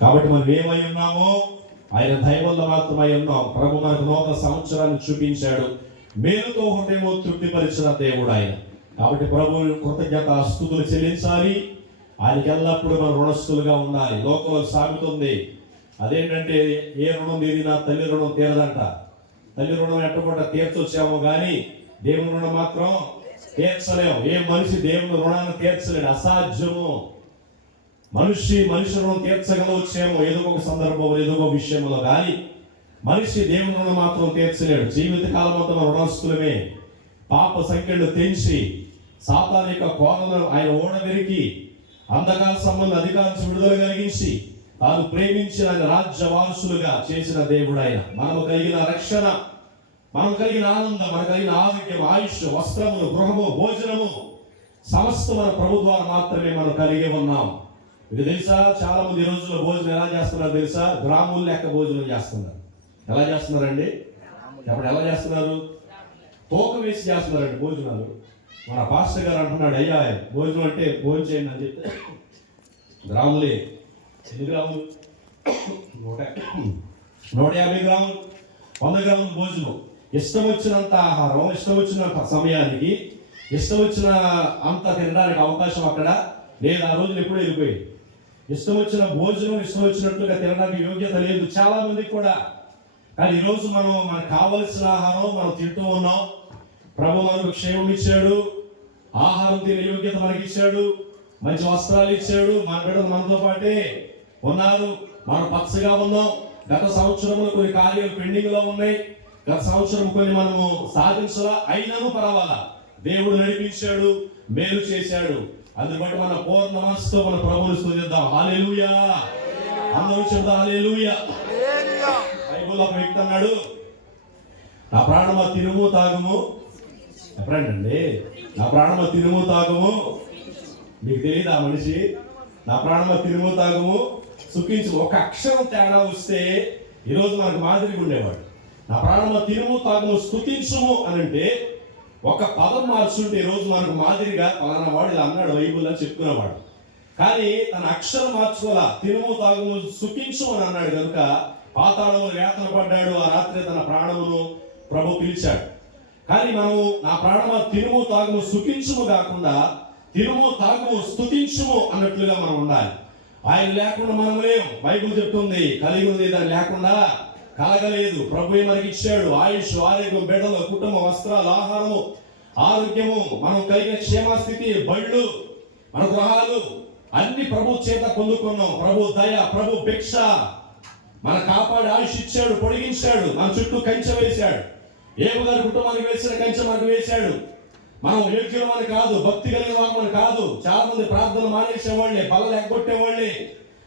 కాబట్టి మనం ఏమై ఉన్నామో ఆయన దయ వల్ల మాత్రమై ఉన్నాం. ప్రభు మనకు నూతన సంవత్సరాన్ని చూపించాడు. మేలుతో హృదయము తృప్తిపరిచిన దేవుడు ఆయన. కాబట్టి ప్రభు కృతజ్ఞత స్తుతులు చెల్లించాలి. ఆయనకి ఎల్లప్పుడూ మనం రుణస్తులుగా ఉండాలి. లోకంలో సాగుతుంది అదేంటంటే, ఏ రుణం తీరినా తల్లి రుణం తీరదంట. తల్లి రుణం ఎట్టకుండా తీర్చొచ్చామో కానీ దేవుని రుణం మాత్రం తీర్చలేము. ఏ మనిషి దేవుని రుణాన్ని తీర్చలేడు, అసాధ్యము. మనిషి రుణం తీర్చగలవచ్చేమో ఏదో ఒక సందర్భంలో, ఏదో ఒక విషయంలో, కానీ మనిషి దేవుని రుణం మాత్రం తీర్చలేడు. జీవితకాలం అంతా మన రుణస్తులమే. పాప సంఖ్యలు తెంచి సాతాను యొక్క కోరలను ఆయన ఓడబెరికి అంధకార సంబంధ అధికారం విడుదల కలిగించి తాను ప్రేమించిన ఆయన రాజ్య వారసులుగా చేసిన దేవుడు ఆయన. మనము కలిగిన రక్షణ, మనం కలిగిన ఆనందం, మన కలిగిన ఆరోగ్యం, ఆయుష్, వస్త్రములు, గృహము, భోజనము సమస్త మన ప్రభు ద్వారా మాత్రమే మనం కలిగి ఉన్నాం. ఇది తెలుసా? చాలా మంది ఈ రోజుల్లో భోజనం ఎలా చేస్తున్నారు తెలుసా? గ్రాములు లెక్క భోజనం చేస్తున్నారు. ఎలా చేస్తున్నారండి? ఎప్పుడు ఎలా చేస్తున్నారు? తూకం వేసి చేస్తున్నారండి భోజనాలు. మన పాస్టర్ గారు అంటున్నాడు, అయ్యా భోజనం అంటే భోజనం చేయండి అని చెప్తే గ్రాములే. ఎన్ని గ్రాములు? 150 గ్రాములు, 100 గ్రాములు భోజనం. ఇష్టం వచ్చినంత ఆహారం, ఇష్టం వచ్చినంత సమయానికి, ఇష్టం వచ్చిన అంత తినడానికి అవకాశం అక్కడ లేదు. ఆ రోజులు ఎప్పుడు వెళ్ళిపోయింది. ఇష్టం వచ్చిన భోజనం ఇష్టం వచ్చినట్లుగా తినడానికి యోగ్యత లేదు చాలా మందికి కూడా. కానీ ఈరోజు మనకు కావలసిన ఆహారం మనం తింటూ ఉన్నాం. ప్రభు మనకు క్షేమం ఇచ్చాడు, ఆహారం తినే యోగ్యత మనకి ఇచ్చాడు, మంచి వస్త్రాలు ఇచ్చాడు. మన బిడ్డలు మనతో పాటే ఉన్నారు. మనం పచ్చగా ఉన్నాం. గత సంవత్సరంలో కొన్ని కార్యాలు పెండింగ్ లో ఉన్నాయి. గత సంవత్సరం కొన్ని మనము సాధించలా, అయినాము పర్వాలా. దేవుడు నడిపించాడు, మేలు చేశాడు. అందుని బట్టి మన పూర్ణ మనసుతో మన ప్రభువుని స్తుతిద్దాం. హల్లెలూయా. అందరూ చెప్దాం హల్లెలూయా. బైబిల్లో ఒక వ్యక్తి అన్నాడు, నా ప్రాణమా తినుము తాగుము. ఎప్పుడండి? నా ప్రాణమా తినుము తాగుము. మీకు తెలియదు ఆ మనిషి? నా ప్రాణమా తినుము తాగుము సుఖించు. ఒక అక్షరం తేడా వస్తే ఈరోజు మనకు మాదిరిగా ఉండేవాడు. నా ప్రాణమా తినుము తాగుము స్తుతించుము అని అంటే ఒక పదం మార్చుంటే ఈరోజు మనకు మాదిరిగా పలానా వాడు ఇలా అన్నాడు బైబిల్ అని చెప్పుకునేవాడు. కానీ తన అక్షరం మార్చుకోవాలా. తినుము తాగుము సుఖించు అని అన్నాడు కనుక పాతాళములు వేతన పడ్డాడు. ఆ రాత్రి తన ప్రాణమును ప్రభు పిలిచాడు. కానీ మనము నా ప్రాణమా తినుము తాగుము సుఖించుము కాకుండా తినుము తాగుము స్తుతించుము అన్నట్లుగా మనం ఉండాలి. ఆయన లేకుండా మనం లేం. బైబిల్ చెప్తుంది, కలిగి ఉంది దాన్ని లేకుండా కలగలేదు. ప్రభువే మనకి ఇచ్చాడు ఆయుష్, ఆరోగ్యం, బిడ్డలు, కుటుంబం, వస్త్రాలు, ఆహారము, ఆరోగ్యము, మనం కలిగిన క్షేమస్థితి, బళ్ళు, మన గృహాలు అన్ని ప్రభు చేత పొందుకున్నాం. ప్రభు దయ, ప్రభు భిక్ష మన కాపాడి ఆయుష్ ఇచ్చాడు, పొడిగించాడు, మన చుట్టూ కంచె వేశాడు. ఏబు గారి కుటుంబానికి వేసిన కంచె మనకు వేశాడు. మనం యోగ్యులమని కాదు, భక్తి కలిగిన వాళ్ళని కాదు. చాలా మంది ప్రార్థన మానేసేవాళ్ళే, బలలు ఎగ్గొట్టేవాళ్ళే,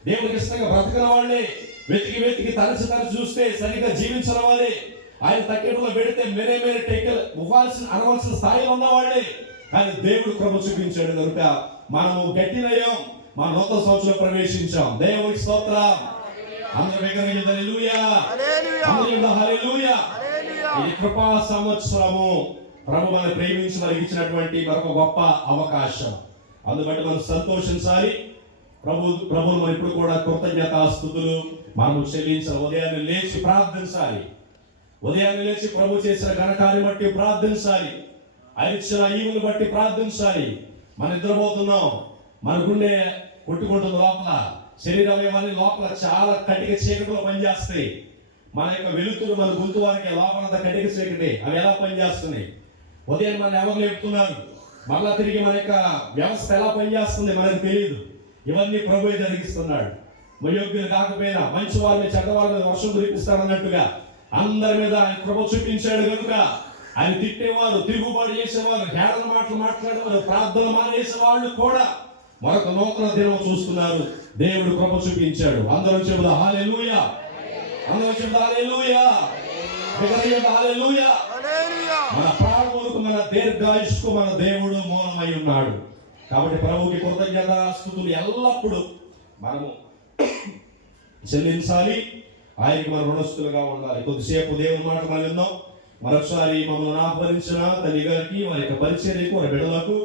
దేవుడికి ఇష్టంగా బ్రతకని వాళ్ళే, వెతికి తరచి చూస్తే సరిగ్గా జీవించిన వాళ్ళే, ఆయన తక్కెట్లో పెడితే మేరే టెక్కలు అనవలసిన స్థాయిలో ఉన్నవాళ్ళే. కానీ దేవుడు ప్రభు చూపించాడు కనుక మనము గట్టినయ్యాం. మన నూతన సంవత్సరం ప్రవేశించాం. దేవుడికి స్తోత్రం. అందరూ హల్లెలూయా, హల్లెలూయా. ఈ కృపా సంవత్సరము ప్రభు మనం ప్రేమించి మనకి ఇచ్చినటువంటి మరొక గొప్ప అవకాశం. అందుబట్టి మనం సంతోషించాలి. ప్రభువును మనం ఇప్పుడు కూడా కృతజ్ఞతాస్తుతులు మనము చెల్లించాలి. ఉదయాన్నే లేచి ప్రార్థించాలి. ఉదయాన్నే లేచి ప్రభు చేసిన ఘనకార్యం బట్టి ప్రార్థించాలి. ఆయన ఇచ్చిన ఈవులు బట్టి ప్రార్థించాలి. మనం నిద్రపోతున్నాం, మన గుండె కొట్టుకుంటుంది లోపల, శరీరం ఏమని లోపల చాలా కటిక చీకటిలో పనిచేస్తాయి. మన యొక్క వెలుతురు మన గొంతు వారికి లోపలంతా కటిక చీకటి, అవి ఎలా పనిచేస్తున్నాయి? ఉదయం మన ఎవరు లేపుతున్నారు, మళ్ళా తిరిగి మన యొక్క వ్యవస్థ ఎలా పనిచేస్తుంది మనకు తెలియదు. ఇవన్నీ ప్రభువే జరిగిస్తున్నాడు. యోగ్యులు కాకపోయినా మంచి వారిని చెడ్డవారిని వర్షం కురిపిస్తారన్నట్టుగా అందరి మీద ఆయన ప్రభు చూపించాడు కనుక ఆయన తిట్టేవారు, తిరుగుబాటు చేసేవారు, హేళన మాటలు మాట్లాడేవారు, ప్రార్థన మానేసే వాళ్ళు కూడా మరొక నూతన దినం చూస్తున్నారు. దేవుడు కృప చూపించాడు. అందరం చెబుదాం హల్లెలూయా, అందరం చెబుదాం హల్లెలూయా, హల్లెలూయా. మన ప్రాణములకు, మన దీర్ఘాయుష్కు మన దేవుడు మూలమై ఉన్నాడు. కాబట్టి ప్రభువుకి కృతజ్ఞతాస్తుతులు ఎల్లప్పుడూ మనము చెల్లించాలి. ఆయనకి మన రుణస్తులుగా ఉండాలి. కొద్దిసేపు దేవుని మాట మనం విన్నాం. మరొకసారి మమ్మల్ని ఆహ్వానించిన తల్లి గారికి, వారి యొక్క పరిచర్యకు, వారి బిడ్డలకు,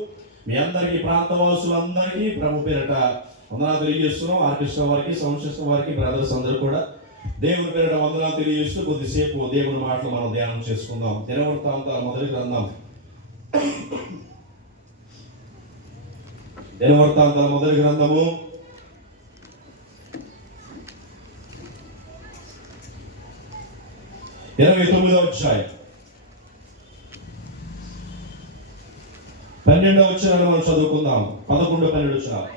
మీ అందరికీ, ప్రాంతవాసులందరికీ ప్రభు పేరట వందనాలు తెలియజేస్తున్నాం. ఆర్కెస్ట్రా వారికి, సౌండ్ సిస్టమ్ వారికి, బ్రదర్స్ అందరూ కూడా దేవుని పేరిట వందనాలు తెలియజేస్తూ కొద్దిసేపు దేవుని మాటలు మనం ధ్యానం చేసుకుందాం. దినవృత్తాంతాల మొదటి గ్రంథం, దినవృత్తాంతాల మొదటి గ్రంథము 29వ అధ్యాయం 12వ వచనాన్ని మనం చదువుకుందాం. 11, 12 వచనాలు.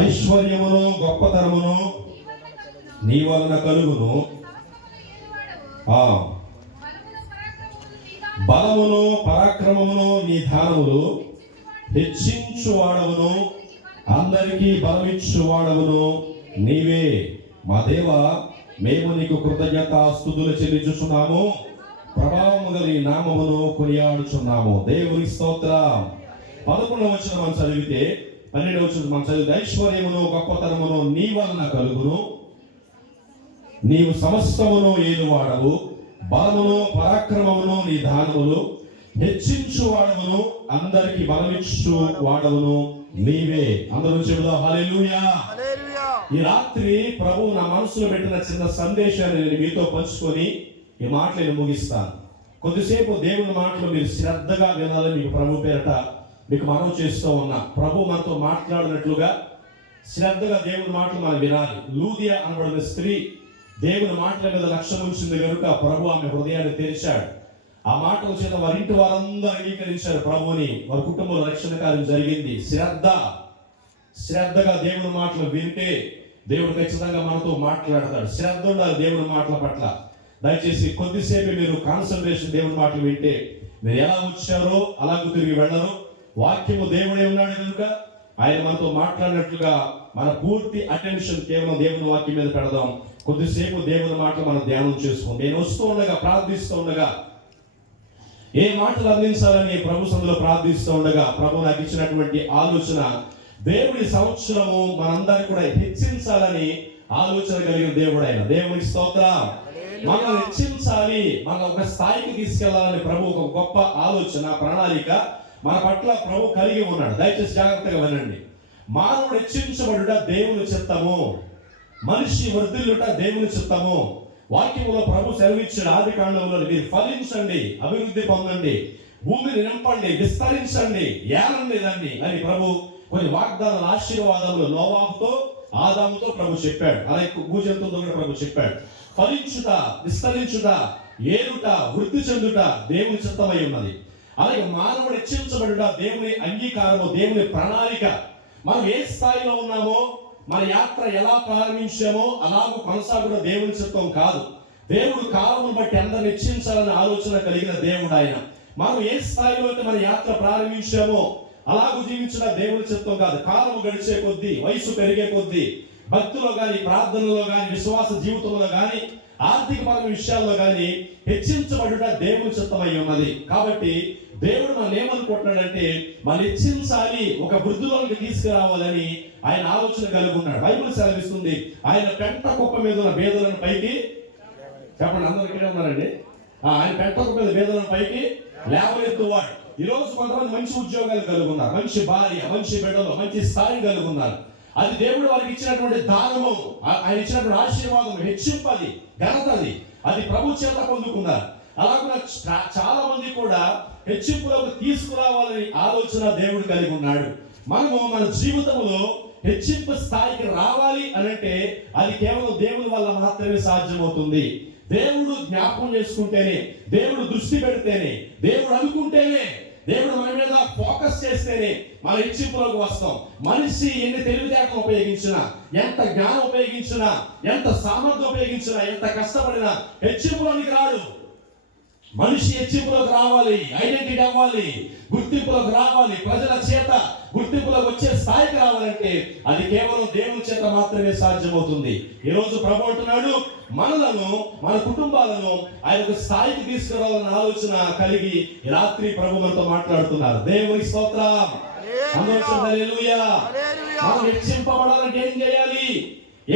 ఐశ్వర్యమును గొప్పతనమును నీ వలన కలుగును, బలమును పరాక్రమమును నీ దానములు, హెచ్చించువాడవును, అందరికీ బలమిచ్చువాడవును నీవే. మా దేవ, మేము నీకు కృతజ్ఞతాస్తుతులు చెల్లించుచున్నాము, ప్రభావము గల నామమును కొనియాడుచున్నాము. దేవుని స్తోత్రం. 11వ వచనం మనం చదివితే, 12వ వచనం మనం చదివితే, ఐశ్వర్యమును గొప్పతనమును నీ వలన కలుగును, నీవు సమస్తమును ఏలువాడవు, బలమును పరాక్రమమును నీ దానములు, హెచ్చించు వాడవును, అందరికి బలమిచ్చు వాడవును నీవే. అందరూ చెబుదాం హల్లెలూయా. ఈ రాత్రి ప్రభు నా మనసులో పెట్టిన చిన్న సందేశాన్ని నేను మీతో పంచుకొని ఈ మాటలను ముగిస్తాను. కొద్దిసేపు దేవుని మాటలు మీరు శ్రద్ధగా వినాలని మీకు ప్రభు పేరట మీకు మనవి చేస్తూ ఉన్నా. ప్రభు మనతో మాట్లాడినట్లుగా శ్రద్ధగా దేవుని మాటలు మనం వినాలి. లూదియా అనబడిన స్త్రీ దేవుని మాటల మీద లక్ష్యం ఉంచింది కనుక ప్రభు ఆమె హృదయాన్ని తెరిచాడు. ఆ మాటల చేత వారింటి వారందరూ అంగీకరించారు ప్రభుని. వారి కుటుంబంలో రక్షణ కార్యం జరిగింది. శ్రద్ధగా దేవుని మాటలు వింటే దేవుడు ఖచ్చితంగా మనతో మాట్లాడతాడు. శ్రద్ధ ఉండాలి దేవుని మాటల పట్ల. దయచేసి కొద్దిసేపు మీరు కాన్సన్ట్రేషన్ దేవుని మాటలు వింటే మీరు ఎలా వచ్చారో అలాగూ తిరిగి వెళ్ళరు. వాక్యము దేవుడే ఉన్నాడు కనుక ఆయన మనతో మాట్లాడినట్లుగా మన పూర్తి అటెన్షన్ కేవలం దేవుని వాక్యం మీద పెడదాం. కొద్దిసేపు దేవుని మాటలు మనం ధ్యానం చేసుకోండి. నేను వస్తూ ఉండగా, ప్రార్థిస్తూ ఉండగా, ఏ మాటలు అందించాలని ప్రభు సన్నిధిలో ప్రార్థిస్తూ ఉండగా ప్రభు నాకు ఇచ్చినటువంటి ఆలోచన, దేవుడి సంవత్సరము మనందరినీ కూడా హెచ్చించాలని ఆలోచన కలిగిన దేవుడు ఆయన. దేవునికి స్తోత్రం. మనం హెచ్చించాలి, మనం ఒక స్థాయికి తీసుకెళ్లాలని ప్రభు ఒక గొప్ప ఆలోచన, ప్రణాళిక మన పట్ల ప్రభు కలిగి ఉన్నాడు. దయచేసి జాగ్రత్తగా వినండి. మానవుడు హెచ్చించబడుట దేవుని చిత్తము, మనిషి వర్ధిల్లుట దేవుని చిత్తము. వాక్యములో ప్రభు సెలవిచ్చిన ఆది కాండంలో మీరు ఫలించండి, అభివృద్ధి పొందండి, భూమిని నింపండి, విస్తరించండి, ఏలండి దాన్ని అని ప్రభు కొన్ని వాగ్దానాల ఆశీర్వాదములు నోవాహుతో, ఆదాముతో ప్రభు చెప్పాడు. అలాగే భూజంతువుతో కూడా ప్రభు చెప్పాడు. ఫలించుట, విస్తరించుట, ఏలుట, వృద్ధి చెందుట దేవుని చిత్తమై ఉన్నది. అలాగే మానవుడు హెచ్చించబడుట దేవుని అంగీకారము, దేవుని ప్రణాళిక. మనం ఏ స్థాయిలో ఉన్నామో, మన యాత్ర ఎలా ప్రారంభించామో అలాగూ కొనసాగుట దేవుని చిత్తం కాదు. దేవుడు కాలమును బట్టి అందరిని హెచ్చించాలని ఆలోచన కలిగిన దేవుడు ఆయన. మనం ఏ స్థాయిలో అయితే మన యాత్ర ప్రారంభించామో అలాగూ జీవించిన దేవుని చిత్తం కాదు. కాలము గడిచే కొద్దీ, వయసు పెరిగే కొద్దీ, భక్తులో కానీ, ప్రార్థనలో కానీ, విశ్వాస జీవితంలో కానీ, ఆర్థికపరమైన విషయాల్లో కానీ హెచ్చించబడుట దేవుని చిత్తమై ఉన్నది. కాబట్టి దేవుడు మనం ఏమనుకుంటున్నాడంటే మనం హెచ్చించాలి, ఒక వృద్ధులోకి తీసుకురావాలని ఆయన ఆలోచన కలిగి ఉన్నాడు. బైబిల్ సెలవిస్తుంది, ఆయన పెంట కుప్ప మీద ఉన్న బేదలను పైకి, చెప్పండి అందరూ ఇక్కడే ఉన్నారండి, ఆయన పెంట కుప్ప మీద బేదలను పైకి లేవనెత్తువాడు. ఈ రోజు కొంతమంది మంచి ఉద్యోగాలు కలిగి ఉన్నారు, మంచి భార్య, మంచి బిడ్డలు, మంచి స్థాయి కలిగి ఉన్నారు. అది దేవుడు వారికి ఇచ్చినటువంటి దానము, ఆయన ఇచ్చినటువంటి ఆశీర్వాదం, హెచ్చింపది, ఘనతది, అది ప్రభు చేత పొందుకున్నారు. అలాగే చాలా మంది కూడా హెచ్చింపులోకి తీసుకురావాలని ఆలోచన దేవుడు కలిగి ఉన్నాడు. మనము మన జీవితంలో హెచ్చింపు స్థాయికి రావాలి అనంటే అది కేవలం దేవుని వల్ల మాత్రమే సాధ్యమవుతుంది. దేవుడు జ్ఞాపకం చేసుకుంటేనే, దేవుడు దృష్టి పెడితేనే, దేవుడు అనుకుంటేనే, దేవుడు మన మీద ఫోకస్ చేస్తేనే మన హెచ్చింపులోకి వస్తాం. మనిషి ఎన్ని తెలివితేటలు ఉపయోగించినా, ఎంత జ్ఞానం ఉపయోగించినా, ఎంత సామర్థ్యం ఉపయోగించినా, ఎంత కష్టపడినా హెచ్చింపులోనికి రాడు. మనిషి హెచ్చింపులోకి రావాలి, ఐడెంటిటీ అవ్వాలి, గుర్తింపులోకి రావాలి, ప్రజల చేత గుర్తింపులోకి వచ్చే స్థాయికి రావాలంటే అది కేవలం దేవుని చేత మాత్రమే సాధ్యమవుతుంది. ఈ రోజు ప్రభు అంటున్నాడు, మనలను, మన కుటుంబాలను ఆయన ఒక స్థాయికి తీసుకురావాలన్న ఆలోచన కలిగి ఈ రాత్రి ప్రభు మనతో మాట్లాడుతున్నారు. దేవుని స్తోత్రం. హల్లెలూయా. మనం హెచ్చింపబడాలంటే ఏం చేయాలి?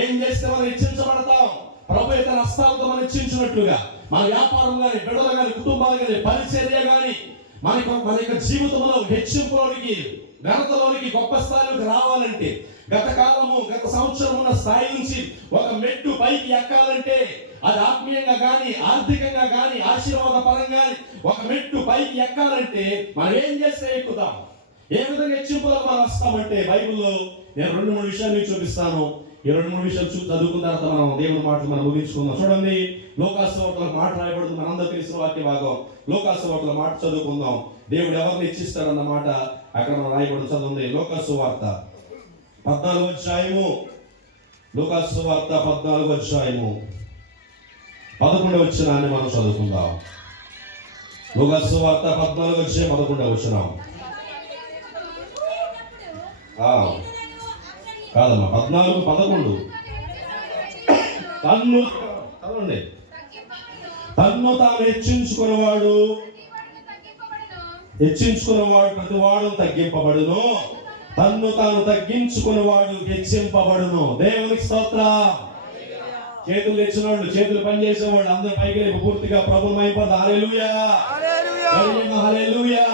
ఏం చేస్తే మనం హెచ్చించబడతాం? ప్రభు యొక్క హస్తాలతో మనం హెచ్చించినట్లుగా మన వ్యాపారం కానీ, బిడ్డలు కానీ, కుటుంబాలు కానీ, పరిచర్య కానీ, మన యొక్క జీవితంలో హెచ్చింపులోనికి, ఘనతలోనికి, గొప్ప స్థాయిలోకి రావాలంటే, గత సంవత్సరం ఉన్న స్థాయి నుంచి ఒక మెట్టు పైకి ఎక్కాలంటే, అది ఆత్మీయంగా కానీ, ఆర్థికంగా కానీ, ఆశీర్వాద పరంగా ఒక మెట్టు పైకి ఎక్కాలంటే మనం ఏం చేస్తే ఎక్కుతాం? ఏ విధంగా హెచ్చింపులకు మనం వస్తామంటే, బైబిల్లో నేను 2-3 విషయాలు మీకు చూపిస్తాను. ఈ 2-3 విషయాలు చదువుకున్న తర్వాత మనం దేవుని మాటలు మనం ముగించుకుందాం. చూడండి, లోకాసువార్తలో మాట రాయబడుతుంది, మనందరూ తెలిసిన వాక్య భాగం. లోకాసువార్తలో మాట చదువుకుందాం. దేవుడు ఎవరిని హెచ్చిస్తాడన్న మాట అక్కడ మనం రాయబడి చదువుంది. లోకాసువార్త 14వ అధ్యాయము, లోకాసువార్త 14వ అధ్యాయము 11వ వచనాన్ని మనం చదువుకుందాం. లోకాసువార్త 14వ అధ్యాయం 11వ వచనం. కాదమ్మా, 14-11. తన్ను తాను హెచ్చించుకున్నవాడు ప్రతివాడు తగ్గింపబడును, తన్ను తాను తగ్గించుకున్నవాడు హెచ్చింపబడును. దేవునికి స్తోత్రం. చేతులు తెచ్చినవాళ్ళు, చేతులు పనిచేసేవాళ్ళు అందరూ పైకి లేపు పూర్తిగా ప్రభువు మహిమపడతారు. హల్లెలూయా, హల్లెలూయా.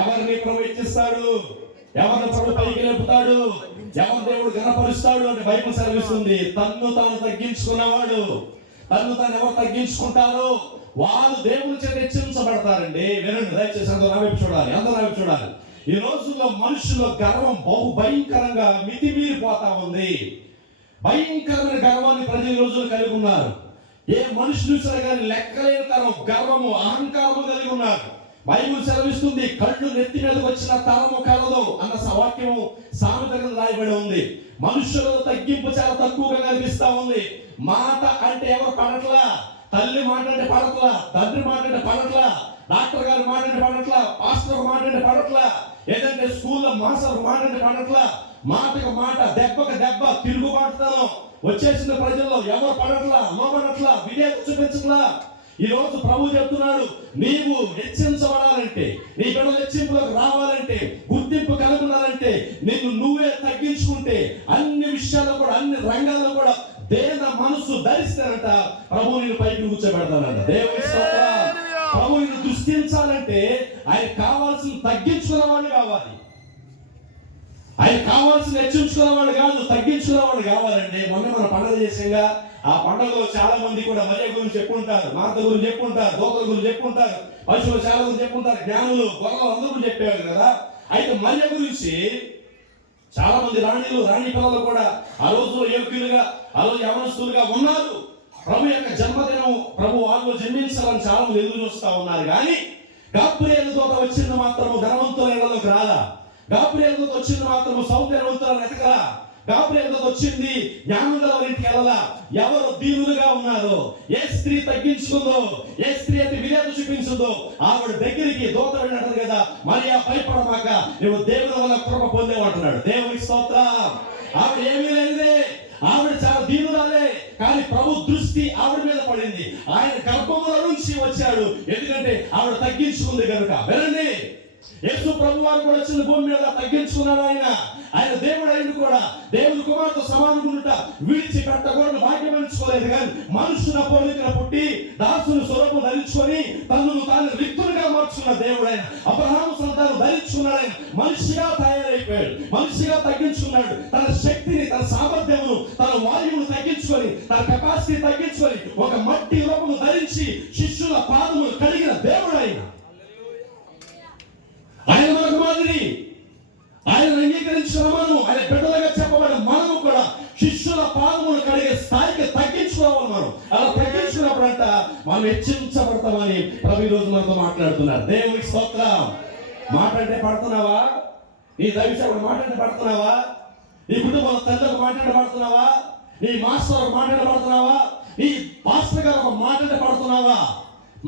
ఎవరిని ప్రభు హెచ్చిస్తాడు? ఎవరిని ప్రభు పైకి లేపుతాడు? ఎవరు దేవుడు ఘనపరుస్తాడు అంటే బైబిల్ సెలవిస్తుంది, తన్ను తాను తగ్గించుకున్నవాడు. తన్ను తాను ఎవరు తగ్గించుకుంటారో వాళ్ళు దేవుని చేత హెచ్చించబడతారండి. వినండి దయచేసి, అందరూ నా వైపు చూడాలి, అందరూ నా వైపు చూడాలి. ఈ రోజుల్లో మనుషుల గర్వం బహు భయంకరంగా మితిమీరిపోతా ఉంది. భయంకరమైన గర్వాన్ని ప్రతి రోజులు కలిగి ఉన్నారు. ఏ మనుషులు సరే కానీ లెక్కలేని తరం గర్వము, అహంకారము కలిగి ఉన్నారు. బైబిల్ సెలవిస్తుంది, కళ్ళు నెత్తి మీదకి వచ్చిన తరము కలదు అన్న వాక్యము సామెతగా రాయబడి ఉంది. మనుషుల తగ్గింపు చాలా తక్కువగా కనిపిస్తా ఉంది. మాట అంటే ఎవరు పడట్లా, తల్లి మాట అంటే పడట్లా, తండ్రి మాట అంటే పడట్లా, డాక్టర్ గారి మాట అంటే పడట్లా, పాస్టర్ మాట అంటే పడట్లా, ఏదంటే స్కూల్లో మాస్టర్ మాట అంటే పడట్లా. మాటకు మాట, దెబ్బకు దెబ్బ, తిరుగుబాటుతనం వచ్చేసిన ప్రజల్లో ఎవరు పడట్లా, లోబడట్లా, విధేయత చూపించట్లా. ఈ రోజు ప్రభు చెప్తున్నాడు, నీవు హెచ్చించబడాలంటే, నీ బిడ్డలు హెచ్చింపులకు రావాలంటే, గుర్తింపు కలిగి ఉండాలంటే, నిన్ను నువ్వే తగ్గించుకుంటే, అన్ని విషయాల్లో కూడా, అన్ని రంగాల్లో కూడా దేన మనసు ధరిస్తానంట ప్రభు నిన్ను పైకి కూర్చోబెడతానంట. దేవుని స్తోత్రం. ప్రభు నిన్ను దృష్టించాలంటే ఆయన కావాల్సిన తగ్గించుకున్న వాళ్ళు కావాలి. ఆయన కావాల్సిన హెచ్చించుకున్న వాళ్ళు కాదు, తగ్గించుకున్న వాళ్ళు కావాలండి. మొన్న మనం పండుగ చేసాగా, ఆ పండుగలో చాలా మంది కూడా మరియ గురించి చెప్పుకుంటారు, మార్త గురించి చెప్పుకుంటారు, దోతల గురించి చెప్పుకుంటారు, పశువులు చాలా గురించి చెప్పుకుంటారు, జ్ఞానులు, గొర్రెలు అందరూ గురించి చెప్పేవారు కదా. అయితే మరియ గురించి చాలా మంది రాణి పిల్లలు కూడా ఆ రోజులో యోగ్యులుగా, ఆ రోజు యవనస్తులుగా ఉన్నారు. ప్రభు యొక్క జన్మదినం, ప్రభు వాళ్ళు జన్మించాలని చాలా మంది ఎదురు చూస్తా ఉన్నారు. కానీ గాబ్రియేలు దూత వచ్చింది మాత్రము ధనవంతుల ఇళ్లలోకి రాలా. గాబ్రియేలు దూత వచ్చింది మాత్రము సౌందర్యవంతులను ఎతకలా. గాబ్రియేలు దూత వచ్చింది జ్ఞానుల ఇంటికి వెళ్ళలా. ఎవరు దీనులుగా ఉన్నారో, ఏ స్త్రీ తగ్గించుకుందో, ఏ స్త్రీ అయితే విధేయత చూపించిందో ఆవిడ దగ్గరికి దూత వెళ్ళినట్టు కదా, మరియా భయపడమాక, నువ్వు దేవుని వల్ల కృప పొందేవంటున్నాడు. దేవునికి స్తోత్రం. ఆవిడ ఏమీ లేదే, ఆవిడ చాలా దీనురాలే, కానీ ప్రభు దృష్టి ఆవిడ మీద పడింది. ఆయన గర్భముల నుంచి వచ్చాడు, ఎందుకంటే ఆవిడ తగ్గించుకుంది కనుక. వినండి, యేసు ప్రభు వారు కూడా వచ్చిన భూమి మీద తగ్గించుకున్నాడు. ఆయన దేవుడు అయిన కూడా దేవుని కుమారుతో సమానంగా విడిచిపెట్టకూడదు భాగ్యం ఎంచుకోలేదు. కానీ మనుషుల పోలికన పుట్టి దాసుని స్వరూపం ధరించుకొని తనను తాను రిక్తులుగా మార్చుకున్న దేవుడు ఆయన. అబ్రహాము సంతానం ధరించుకున్నాడు. ఆయన మనిషిగా తయారైపోయాడు, మనిషిగా తగ్గించుకున్నాడు. తన శక్తిని, తన సామర్థ్యమును, తన వాయువును తగ్గించుకొని, తన కెపాసిటీ తగ్గించుకొని ఒక మట్టి రూపము ధరించి శిష్యుల పాదములు కడిగిన దేవుడు ఆయన. ఆయన మనకు మాదిరి. ఆయన అంగీకరించిన మనము, ఆయన బిడ్డలుగా చెప్పబడిన మనము కూడా శిష్యుల పాదములు కడిగే స్థాయికి తగ్గించుకోవాలి. మనం అలా తగ్గించుకున్నప్పుడంట మనం హెచ్చించబడతామని ప్రభు ఈ రోజు మనతో మాట్లాడుతున్నారు. దేవునికి స్తోత్రం. మాట అంటే పడుతున్నావా? నీ దైవసేవకుడు మాట అంటే పడుతున్నావా? నీ కుటుంబంలో తల్లికి మాట అంటే పడుతున్నావా? నీ మాస్టర్ మాట అంటే పడుతున్నావా? నీ పాస్టర్ గారు ఒక మాట అంటే పడుతున్నావా?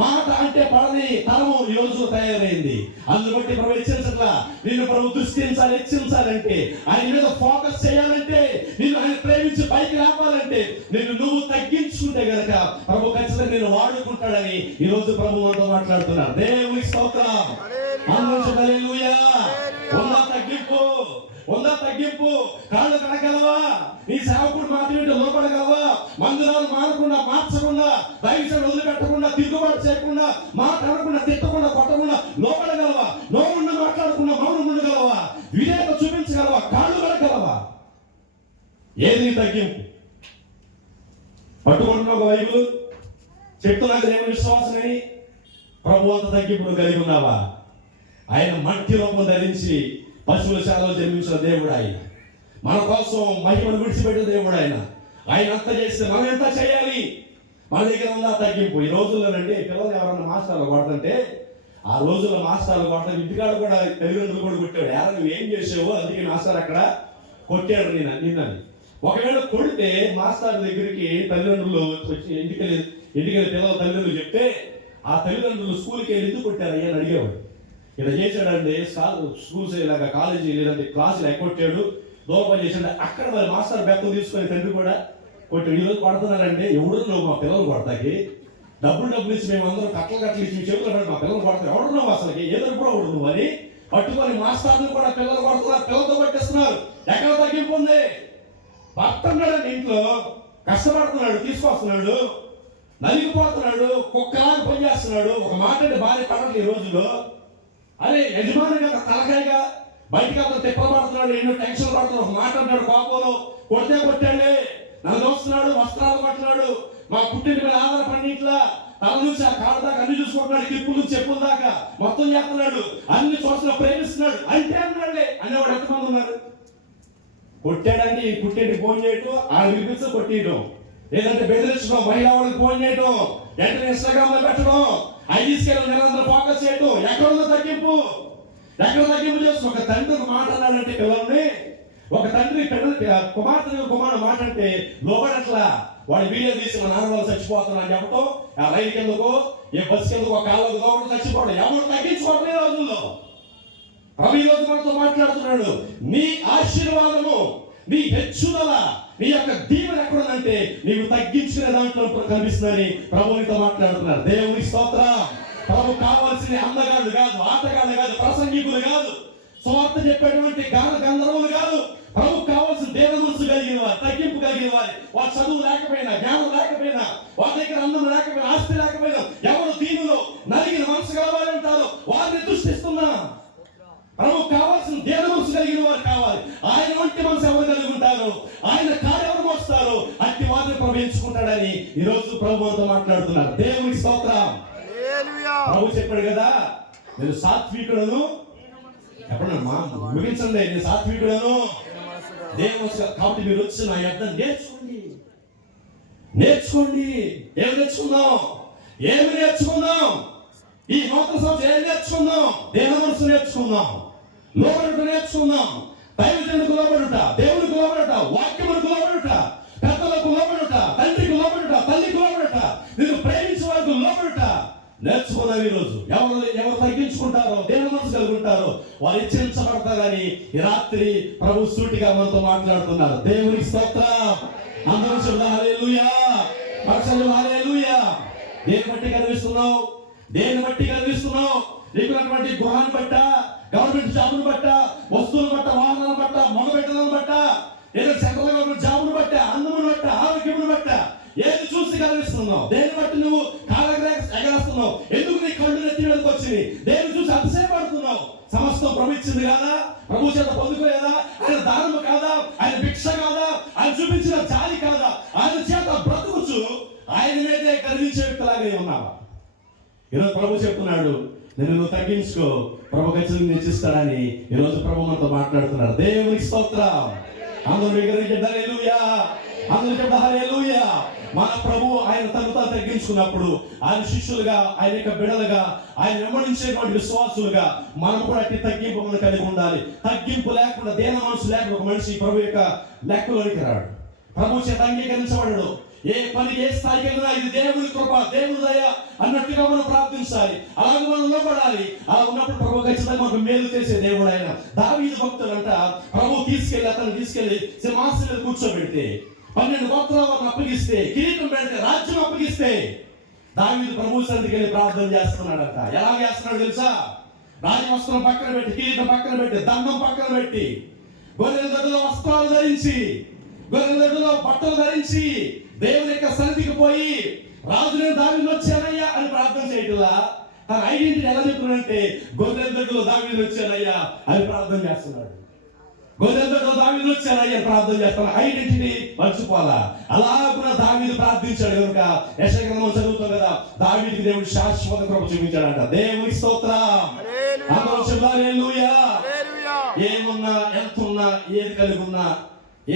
మాట అంటే పడని తరము ఈ రోజు తయారైంది. అందును బట్టి ప్రభు హెచ్చించట్లా. నిన్ను ప్రభు దృష్టించాలి, హెచ్చించాలంటే, ఆయన మీద ఫోకస్ చేయాలంటే, నిన్ను ఆయన ప్రేమించి పైకి రావాలంటే, నిన్ను నువ్వు తగ్గించుకుంటే గనక ప్రభు ఖచ్చితంగా నిన్ను వాడుకుంటాడని ఈ రోజు ప్రభు మనతో మాట్లాడుతున్నారు. దేవునికి స్తోత్రం. హల్లెలూయా. ఉన్న తగ్గింపు ఉందా తగ్గింపు? కాళ్ళు కడగలవా? నీ సేవకుడు మాత్రమే లోపడగలవా? మందిరాలు మారకుండా, మార్చకుండా, దైవసేన వదిలిపెట్టకుండా, తిరుగుబాటు చేయకుండా, మాట్లాడకుండా, తిట్టకుండా, కొట్టకుండా లోపడగలవా? నోరుండ మాట్లాడకుండా మౌనం ఉండగలవా? విధేయత చూపించగలవా? కాళ్ళు కడగలవా? ఏది తగ్గింపు? పట్టుకుంటున్న ఒక వైపు చెప్తున్నా దేవుని విశ్వాసమని, ప్రభు అంత తగ్గింపును కలిగి ఉన్నావా? ఆయన మట్టి రూపం ధరించి పశువుల శాలలో జన్మించిన దేవుడు ఆయన. మన కోసం మహిమను విడిచిపెట్టిన దేవుడు ఆయన. ఆయన అంత చేస్తే మనం ఎంత చేయాలి? మన దగ్గర ఉందా తగ్గింపు? ఈ రోజుల్లోనండి పిల్లలు ఎవరన్నా మాస్టర్లు కొడుతుంటే, ఆ రోజుల్లో మాస్టర్లు కొడతాం, ఇంటికాడ కూడా తల్లిదండ్రులు కూడా కొట్టాడు. ఎవరు నువ్వు ఏం చేసావు అందుకే మాస్టర్ అక్కడ కొట్టాడు నిన్నని. ఒకవేళ కొడితే మాస్టర్ దగ్గరికి తల్లిదండ్రులు వచ్చి ఇంటికి పిల్లల తల్లిదండ్రులు చెప్తే, ఆ తల్లిదండ్రులు స్కూల్కి వెళ్ళి ఎందుకు కొట్టారు అని అడిగేవాడు. ఇలా చేశాడండి, స్కూల్స్ ఇలాగా కాలేజీ లేదంటే క్లాసులు ఎక్కొట్టాడు, దూరం చేశాడు. అక్కడ మరి మాస్టర్ బెత్తం తీసుకొని తండ్రి కూడా కొట్టాడు. ఈరోజు కొడుతున్నారంటే ఎవడు నువ్వు మా పిల్లలు కొడతాకి? డబ్బులు ఇచ్చి మేము అందరం కట్టలు ఇచ్చి చెబుతూ మా పిల్లలు కొడతాం. ఎవడు నువ్వు అసలుకి? ఏదో కూడా ఎవడు నువ్వు అని పట్టుకొని మాస్టర్లు కూడా పిల్లలు కొడుతున్నారు, పిల్లలతో పట్టిస్తున్నారు. ఎక్కడ తగ్గింపు ఉంది? భర్త ఉన్నాడండి ఇంట్లో, కష్టపడుతున్నాడు, తీసుకొస్తున్నాడు, నలిగిపోతున్నాడు, కుక్కలాగా పనిచేస్తున్నాడు. ఒక మాట అంటే భార్య పడట్లేదు ఈ రోజుల్లో. అరే యజమాని కదా తలకాయగా బయటకు అతను తిప్పబడుతున్నాడు, ఎన్నో టెన్షన్ పడుతున్నాడు. ఒక మాట అంటాడు కోపంలో, కొట్టాడే నన్ను దోస్తున్నాడు, వస్త్రాలు కొట్టినాడు, మా పుట్టిన మీద ఆధారపడి ఇట్లా తల నుంచి ఆ కాళ్ళ దాకా అన్ని చూసుకుంటున్నాడు, కిప్పుల నుంచి చెప్పుల దాకా మొత్తం చేస్తున్నాడు, అన్ని చూసిన ప్రేమిస్తున్నాడు అంటే అన్నాడులే అనేవాడు ఎంతమంది ఉన్నారు? కొట్టాడండి, పుట్టింటికి ఫోన్ చేయటం, ఆడ వినిపిస్తే కొట్టేయటం, లేదంటే బెదిరించడం, మహిళా వాళ్ళకి ఫోన్ చేయటం, వెంటనే ఇన్స్టాగ్రామ్ లో పెట్టడం, అవి తీసుకెళ్ళి నిరంతరం ఫోకస్ చేయటం. ఎక్కడుందో తగ్గింపు? ఎక్కడ తగ్గింపు చేస్తూ ఒక తండ్రి ఒక మాట అన్నాడంటే పిల్లల్ని, ఒక తండ్రి కుమారుడు మాట అంటే లోబడట్లా. వాడి వీడియో తీసి మా నాన్న వాళ్ళు చచ్చిపోతున్నారని చెప్పడం, ఆ రైలు కిందకో ఏ బస్సు కిందకో కాళ్ళకు దోవడం, చచ్చిపోవడం. ఎవరు తగ్గించుకోవడం ఈ రోజుల్లో. ప్రభు ఈ రోజు మనతో మాట్లాడుతున్నాడు. నీ ఆశీర్వాదము, నీ హెచ్చుదల, నీ యొక్క దీవెన ఎక్కడుందంటే నీవు తగ్గించుకునే దాంట్లో కనిపిస్తుందని ప్రభునితో మాట్లాడుతున్నారు. దేవుని స్తోత్రం. ప్రభు కావాల్సిన అందగాళ్ళు కాదు, ఆటగాళ్ళు కాదు, ప్రసంగికులు కాదు, స్వార్థ చెప్పేటువంటి గంధర్వులు కాదు. ప్రభు కావాల్సిన దేవ మనసు కలిగిన వారు, తగ్గింపు కలిగిన వారు. వాళ్ళ చదువు లేకపోయినా, జ్ఞానం లేకపోయినా, వాళ్ళ దగ్గర అందం లేకపోయినా, ఆస్తి లేకపోయినా, ఎవరు దీనిలో నలిగిన మనసు గలవారు ఉంటారో వారిని దృష్టిస్తున్నా. ప్రభు కావాల్సిన దేవ మనసు కలిగిన వారు కావాలి. ఆయన వంటి మనసు ఎవరు కలిగి ఉంటారు, ఆయన కార్యం ఎవరు మోస్తారు, అట్టి వారిని ప్రభు ఎంచుకుంటాడని ఈ రోజు ప్రభుతో మాట్లాడుతున్నారు. దేవుని స్తోత్రం. ప్రభు చెప్పాడు కదా, నేను సాత్వికుడను. ఎప్పుడమ్మా ముగించండి, నేను సాత్వికుడను, దేవుని. కాబట్టి మీరు వచ్చి నా యొద్ద నేర్చుకోండి. ఏమి నేర్చుకుందాం? ఈ నూతన సంవత్సరం ఏం నేర్చుకుందాం? దేవ మనసు నేర్చుకుందాం, లోబడుట నేర్చుకుందాం. దైవజనులకు లోబడుట, దేవునికి లోబడుట, వాక్యములకు లోబడుట, పెద్దలకు లోబడుట, తండ్రికి లోబడుట, తల్లికి లోబడుట, నేను ప్రేమించే వారికి లోబడుట నేర్చుకున్నాం. ఈ రోజు ఎవరు తగ్గించుకుంటారో, దేని మనసు కలిగి ఉంటారో వారు హెచ్చరించబడతారని ఈ రాత్రి ప్రభు సూటిగా మనతో మాట్లాడుతున్నారు. దేవునికి స్తోత్రం. అందరూ చెప్తాం హల్లెలూయా, హల్లెలూయా. దేని బట్టి కనిపిస్తున్నావు? నీకున్నటువంటి గృహాన్ని బట్ట, గవర్నమెంట్ జాబును బట్ట, వస్తువులు బట్ట, వాహనాలను బట్ట, మగ బిడ్డలను బట్ట, ఏదో సెంట్రల్ గవర్నమెంట్ జాబును బట్ట, అందమును బట్ట, ఆరోగ్యమును బట్ట ఏది చూసి కనిపిస్తున్నావు? దేని బట్టి నువ్వు ఎగరేస్తున్నావు? ఎందుకు నీ కళ్ళు నెత్తి మీదకి వచ్చింది? దేని చూసి అతిశయపడుతున్నావు? సమస్తం ప్రభు ఇచ్చింది కాదా? ప్రభు చేత పొందుకోలేదా? ఆయన దానము కాదా? ఆయన భిక్ష కాదా? ఆయన చూపించిన జాలి కాదా? ఆయన చేత బ్రతుకుచు ఆయన మీదే గర్వించే వ్యక్తిలాగే ఉన్నావా? ఈరోజు ప్రభు చెప్తున్నాడు, నువ్వు తగ్గించుకో, ప్రభు ఖచ్చితంగా నిశ్చిస్తాడని ఈరోజు ప్రభు మనతో మాట్లాడుతున్నాడు. దేవునికి స్తోత్రం. అందరూ హల్లెలూయా, అందరూ హల్లెలూయా. మన ప్రభు ఆయన తను తాను తగ్గించుకున్నప్పుడు ఆయన శిష్యులుగా, ఆయన యొక్క బిడలుగా, ఆయన వెంబడించేటువంటి విశ్వాసులుగా మనం కూడా అట్టి తగ్గింపు మనం కలిగి ఉండాలి. తగ్గింపు లేకుండా, దేన మనసు లేకుండా ఒక మనిషి ప్రభు యొక్క లెక్కలోనికి రాడు, ప్రభు చేత అంగీకరించబడడు. ఏ పని ఏ స్థాయికి వెళ్ళినా ఇది దేవుని కృప, దేవుని దయ అన్నట్టుగా మనం ప్రార్థించాలి. అలాగే మనం లోపడాలి. అలా ఉన్నప్పుడు ప్రభు ఖచ్చితంగా మనకు మేలు చేసే దేవుడు ఆయన. దావీదు భక్తులంట ప్రభు అతను తీసుకెళ్లి సింహాసనం మీద కూర్చోబెడితే, 12 గోత్రాలను అప్పగిస్తే, కిరీటం పెడితే, రాజ్యం అప్పగిస్తే దావీదు ప్రభు సన్నిధికి వెళ్ళి ప్రార్థన చేస్తున్నాడంట. ఎలా చేస్తున్నాడు తెలుసా? రాజవస్త్రం పక్కన పెట్టి, కిరీటం పక్కన పెట్టి, దండం పక్కన పెట్టి, గొర్రెల దొడ్డిలో వస్త్రాలు ధరించి, గొర్రెల దొడ్డిలో బట్టలు ధరించి దేవుని యొక్క సన్నిధికి పోయి రాజు నేను దావీదును వచ్చానయ్యా అని ప్రార్థన చేయట్లా. తన ఐడెంటిటీ ఎలా చెప్తున్నాడంటే గొర్రెల దొడ్డిలో దావీదును వచ్చానయ్యా అని ప్రార్థన చేస్తున్నాడు. గొర్రెల దొడ్డిలో దావీదును వచ్చానయ్యా ప్రార్థన చేస్తాను. ఐడెంటిటీ మర్చిపోవాలా. అలా కూడా దావీదు ప్రార్థించాడు కనుక యెషయా గ్రంథం చదువుతాం కదా, దావీదుకి దేవుడు శాశ్వత కృప చూపించాడంట. దేవుని స్తోత్రం. అందరూ చెప్తారు హల్లెలూయా. ఏమున్నా, ఎంతున్నా, ఏది కలిగి ఉన్నా,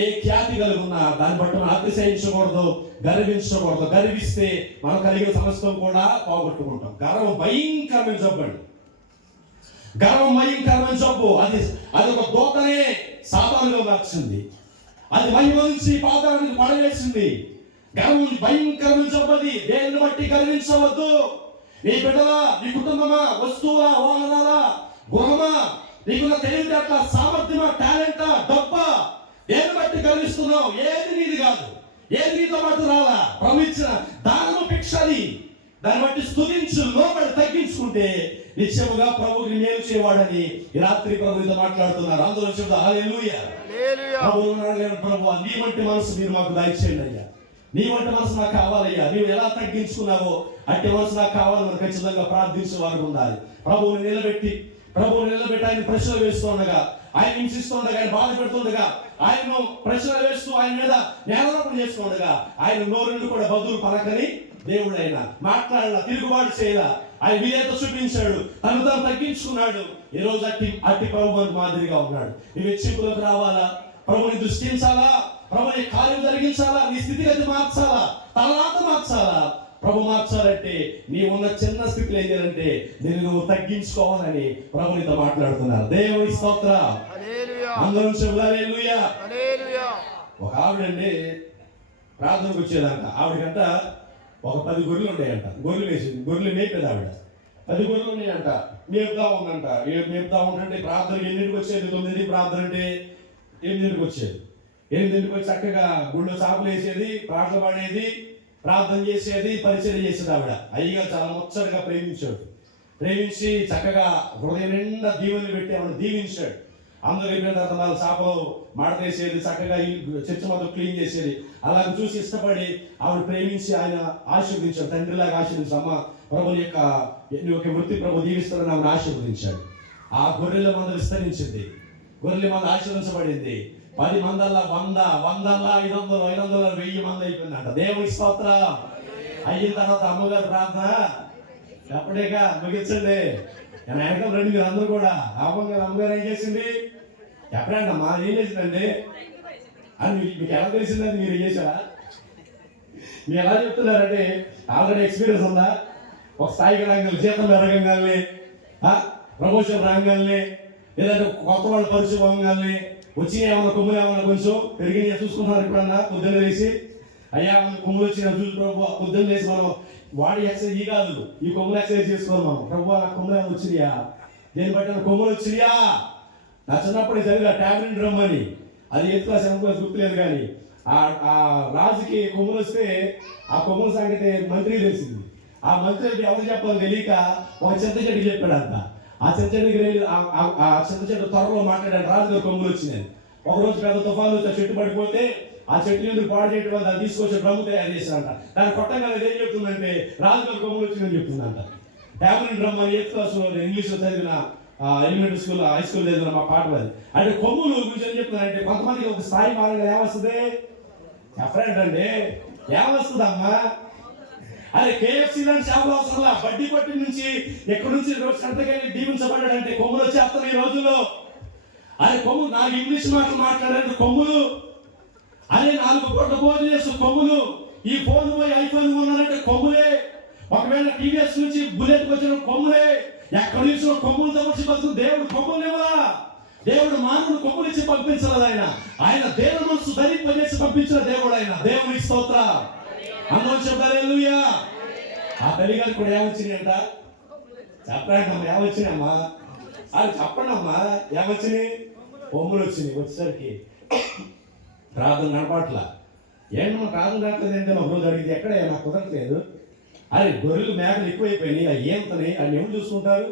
ఏ ఖ్యాతి కలిగి ఉన్నా దాన్ని బట్టి మనం అతిశయించకూడదు, గర్వించకూడదు. గర్విస్తే మనం కలిగిన సమస్తం కూడా పోగొట్టుకుంటాం. గర్వం భయంకరమైన జబ్బు అండి. గర్వం భయంకరమైన జబ్బు. అది ఒక దూతనే సాతానుగా మార్చింది. అది మహిమ నుంచి పాతాళానికి పడవేసింది. గర్వం భయంకరమైన జబ్బు. అది దేన్ని బట్టి గర్వించవద్దు. నీ బిడ్డలా, నీ కుటుంబమా, వస్తువులా, వాహనాలా, గృహమా, నీకున్న తెలివితేటల, సామర్థ్యమా, టాలెంటా, డబ్బా, ఏది బట్టి గర్విస్తున్నావు? ఏది నీది కాదు, ఏది నీతో పాటు రాలా. ప్రభు ఇచ్చిన దానము భిక్షది. దాన్ని బట్టి స్తుతించు, లోబడి తగ్గించుకుంటే నిశ్చయముగా ప్రభువుకి మేలు చేయవాడని ఈ రాత్రి ప్రభుతో మాట్లాడుతున్నారు. అందరూ చెప్తా హల్లెలూయా. ప్రభు నీ వంటి మనసు మీరు మాకు దయచేయండి అయ్యా. నీ వంటి మనసు నాకు కావాలయ్యా. నీవు ఎలా తగ్గించుకున్నావో అట్టి మనసు నాకు కావాలని ఖచ్చితంగా ప్రార్థించే వారు ఉండాలి. ప్రభువుని నిలబెట్టి ఆయన ప్రశ్నలు వేస్తుండగా, ఆయన హింసిస్తుండగా, ఆయన బాధ పెడుతుండగా, ఆయన ప్రశ్నలు వేస్తూ ఆయన మీద నేరారోపణ చేస్తుండగా ఆయన నోరుండి కూడా బదులు పలకని దేవుడు. ఆయన మాట్లాడాల, తిరుగుబాటు చేయాల, ఆయన విధేయత చూపించాడు, తను తాను తగ్గించుకున్నాడు. ఈ రోజు అట్టి ప్రభు మాదిరిగా ఉన్నాడు. నీ వెచ్చింపులకు రావాలా, ప్రభుని దృష్టించాలా, ప్రభుని కార్యం జరిగించాలా, నీ స్థితిగతి మార్చాలా, తలరాత మార్చాలా. ప్రభు మార్చాలంటే నీ ఉన్న చిన్న స్థితిలో ఏం చేయాలంటే నేను నువ్వు తగ్గించుకోవాలని ప్రభు నీతో మాట్లాడుతున్నారు. దేవుని స్తోత్రం. అందరం చెబుతారు హల్లెలూయా. ఒక ఆవిడండి ప్రార్థనకు వచ్చేదంట. ఆవిడకంట ఒక 10 గొర్రెలు ఉండేయంట. గొర్రెలు మేపేది ఆవిడ. 10 గొర్రెలు ఉన్నాయంట. మేపుతా ఉందంట. మేపుతా ఉంటే ప్రార్థనకి 8ంటికి వచ్చేది, 9ంటికి ప్రార్థన అంటే 8ంటికి వచ్చేది. 8ంటికి వచ్చి చక్కగా గుళ్ళో చాపలు వేసేది, పాటలు పాడేది, ప్రార్థన చేసేది, పరిచయం చేసేది ఆవిడ. అయ్యగారు చాలా ముచ్చటగా ప్రేమించి చక్కగా హృదయం నిండా దీవెనలు పెట్టి ఆవిడ దీవించాడు. అందరూ అయిపోయిన తర్వాత వాళ్ళ చాపలు మాడతేసేది, చక్కగా చర్చ మొత్తం క్లీన్ చేసేది. అలా చూసి ఇష్టపడి ఆవిడ ప్రేమించి ఆయన ఆశీర్వదించాడు. తండ్రిలాగా ఆశీర్వదించాడు. అమ్మ ప్రభుని యొక్క వృత్తి ప్రభు దీవిస్తారని ఆవిడ ఆశీర్వదించాడు. ఆ గొర్రెల మంద విస్తరించింది. గొర్రెల మంద ఆశీర్వదించబడింది. 10 మందల్లా 100, 100ల్లా 500, 500ల్లా 1000 మంది అయిపోయిందంట. దేవుని స్తోత్రం. అయిన తర్వాత అమ్మగారు ప్రార్థన ఎప్పటిగా ముగించండి. నేను వెనకాల రండి మీరు అందరూ కూడా. అమ్మగారు ఏం చేసింది? ఎప్పుడంటమ్మా ఏం చేసిందండి అని మీకు ఎలా తెలిసిందని మీరు ఏం చేశారా? మీరు ఎలా చెప్తున్నారంటే ఆల్రెడీ ఎక్స్పీరియన్స్ ఉందా? ఒక స్థాయికి రంగాలి, జీతం పెరగంగానే, ప్రమోషన్ రంగాల్ని, లేదంటే కొత్త వాళ్ళ పరిచయం అవ్వగానే, వచ్చి ఏమన్నా కొమ్ములు ఏమన్నా కొంచెం పెరిగి చూసుకుంటున్నారు. ఎప్పుడన్నా పొద్దున్న వేసి అయ్యా కొమ్ములు వచ్చి చూసి ప్రభు పొద్దున్న వేసి మనం వాడి ఎక్సర్సైజ్ ఈ కాదు, ఈ కొమ్ములు ఎక్సర్సైజ్ చేసుకోవాలి మనం. ప్రభు నా కొమ్ములు ఏమైనా వచ్చినాయా, దేని బట్టి కొమ్ములు వచ్చినాయా? నా చిన్నప్పుడు చదివా టాబ్లెట్ డ్రమ్ అని, అది 8th క్లాస్ 7th క్లాస్ గుర్తులేదు. కానీ ఆ రాజుకి కొమ్ములు వస్తే ఆ కొమ్ముల సంగతి మంత్రికి తెలిసింది. ఆ మంత్రి ఎవరు చెప్పాలో తెలియక ఒక చింత చెట్టుకి చెప్పాడంట. ఆ చింత చెట్టుకి ఆ చింత చెట్టు త్వరలో మాట్లాడాడు, రాజుగారు కొమ్ములు వచ్చినాయి. ఒకరోజు పెద్ద తుఫాను వచ్చి ఆ చెట్టు పడిపోతే ఆ చెట్టు ఎందుకు పాడు చేయడం వల్ల దాన్ని తీసుకొచ్చి డ్రమ్ము తయారు చేశారంట. దాన్ని కొట్టగానే ఏం చెప్తుందంటే రాజుగారు కొమ్ములు వచ్చిందని చెప్తుందంట. టాబ్లెట్ డ్రమ్ అని 8th క్లాస్ ఇంగ్లీష్లో చదివిన ఎలిమెంటరీ స్కూల్, హై స్కూల్ చదివిన మా పాటలు అది. అంటే కొమ్ములు గురించి ఏం చెప్తున్నారంటే కొంతమందికి ఒక స్థాయి మారంగా ఏమొస్తుంది చెప్పండి, ఏమొస్తుందమ్మా? అదే కేఎఫ్సీ లాంటి షాపులు అవసరంలా, బడ్డీ కొట్టి నుంచి ఎక్కడి నుంచి సంతకెళ్ళి దీవించబడ్డాడంటే కొమ్ములు వచ్చేస్తున్నాయి ఈ రోజుల్లో. అదే కొమ్ములు 4 ఇంగ్లీష్ మాటలు మాట్లాడారు కొమ్ములు, అదే 4 కోట్ల భోజనం చేస్తూ కొమ్ములు, ఈ ఫోన్ పోయి ఐఫోన్ ఉన్నారంటే కొమ్ములే, ఒకవేళ టీవీఎస్ నుంచి బుల్లెట్ వచ్చిన కొమ్ములే, ఎక్కడి నుంచి కొమ్ములతో వచ్చి బతుకు. దేవుడు కొమ్ములు ఇవ్వలా, దేవుడు మానవుడు కొమ్ములు ఇచ్చి పంపించలేదు. ఆయన దేవుడు మనసు ధరింపజేసి పంపించిన దేవుడు ఆయన. దేవుని స్తోత్రం. అందరూ చెప్తారు హల్లెలూయా. ఆ తల్లిగారికి కూడా ఏమొచ్చినాయి అంట చెప్పండి అమ్మా, ఏమొచ్చినాయమ్మా అది చెప్పండి అమ్మా, ఏమొచ్చినాయి? కొమ్ములు వచ్చినాయి. వచ్చేసరికి ప్రార్థన నడపట్లా. ఏంటమ్మా ప్రార్థన రావట్లేదు అంటే ఒక రోజు అడిగింది, ఎక్కడ నాకు కుదరట్లేదు. అరే గొర్రెలు మేకలు ఎక్కువైపోయినాయి, అవి ఏంతని అని ఎవరు చూసుకుంటారు,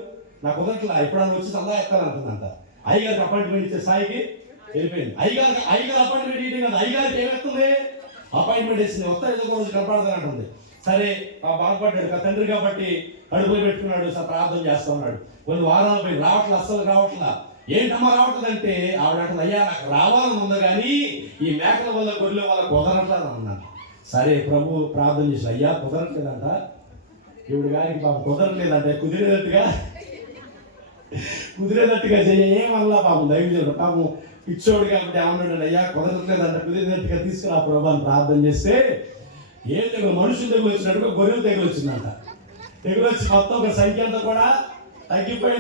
నాకు కుదరట్లా, ఎప్పుడన్నా వచ్చి సలహా ఎక్కాలనుకుందంట. అయ్యగారికి అపాయింట్మెంట్ ఇచ్చే స్థాయికి వెళ్ళిపోయింది. అయ్యగారు అపాయింట్మెంట్ ఇవ్వడం కదా, అయ్యగారికి ఏమవుతుంది, అపాయింట్మెంట్ ఇస్తుంది, వస్తా ఏదో ఒక రోజు కనపడతాను అంటుంది. సరే బాధపడ్డాడు, తండ్రి కాబట్టి కడుపు పెట్టుకున్నాడు, సార్ ప్రార్థన చేస్తా ఉన్నాడు. కొన్ని వారాలు పోయి రావట్లే, అస్సలు రావట్లా. ఏంటమ్మా రావట్లేదంటే ఆవిడ అంటుంది, అయ్యా నాకు రావాలని ఉంది కానీ ఈ మేకల వల్ల గొర్రెల వల్ల కుదరట్లేదు అన్నాను. సరే ప్రభు ప్రార్థన చేసి, అయ్యా కుదరట్లేదంట, ఇప్పుడు గారికి పాపం కుదరట్లేదంటే కుదిరేటట్టుగా చెయ్య, ఏమల్లా పాపం దైవజనుడు పాపం పిచ్చోడు కాబట్టి ఏమన్నాడు, అయ్యా కుదరట్లేదంట, కుదిరేటట్టుగా తీసుకురా ప్రభు అని ప్రార్థన చేస్తే ఏం తెగులు, మనుషులు తెగులు వచ్చినట్టుగా గొర్రెలు తెగులు వచ్చిందంట. తెగులు వచ్చి మొత్తం ఒక సంఖ్య అంతా కూడా తగ్గిపోయి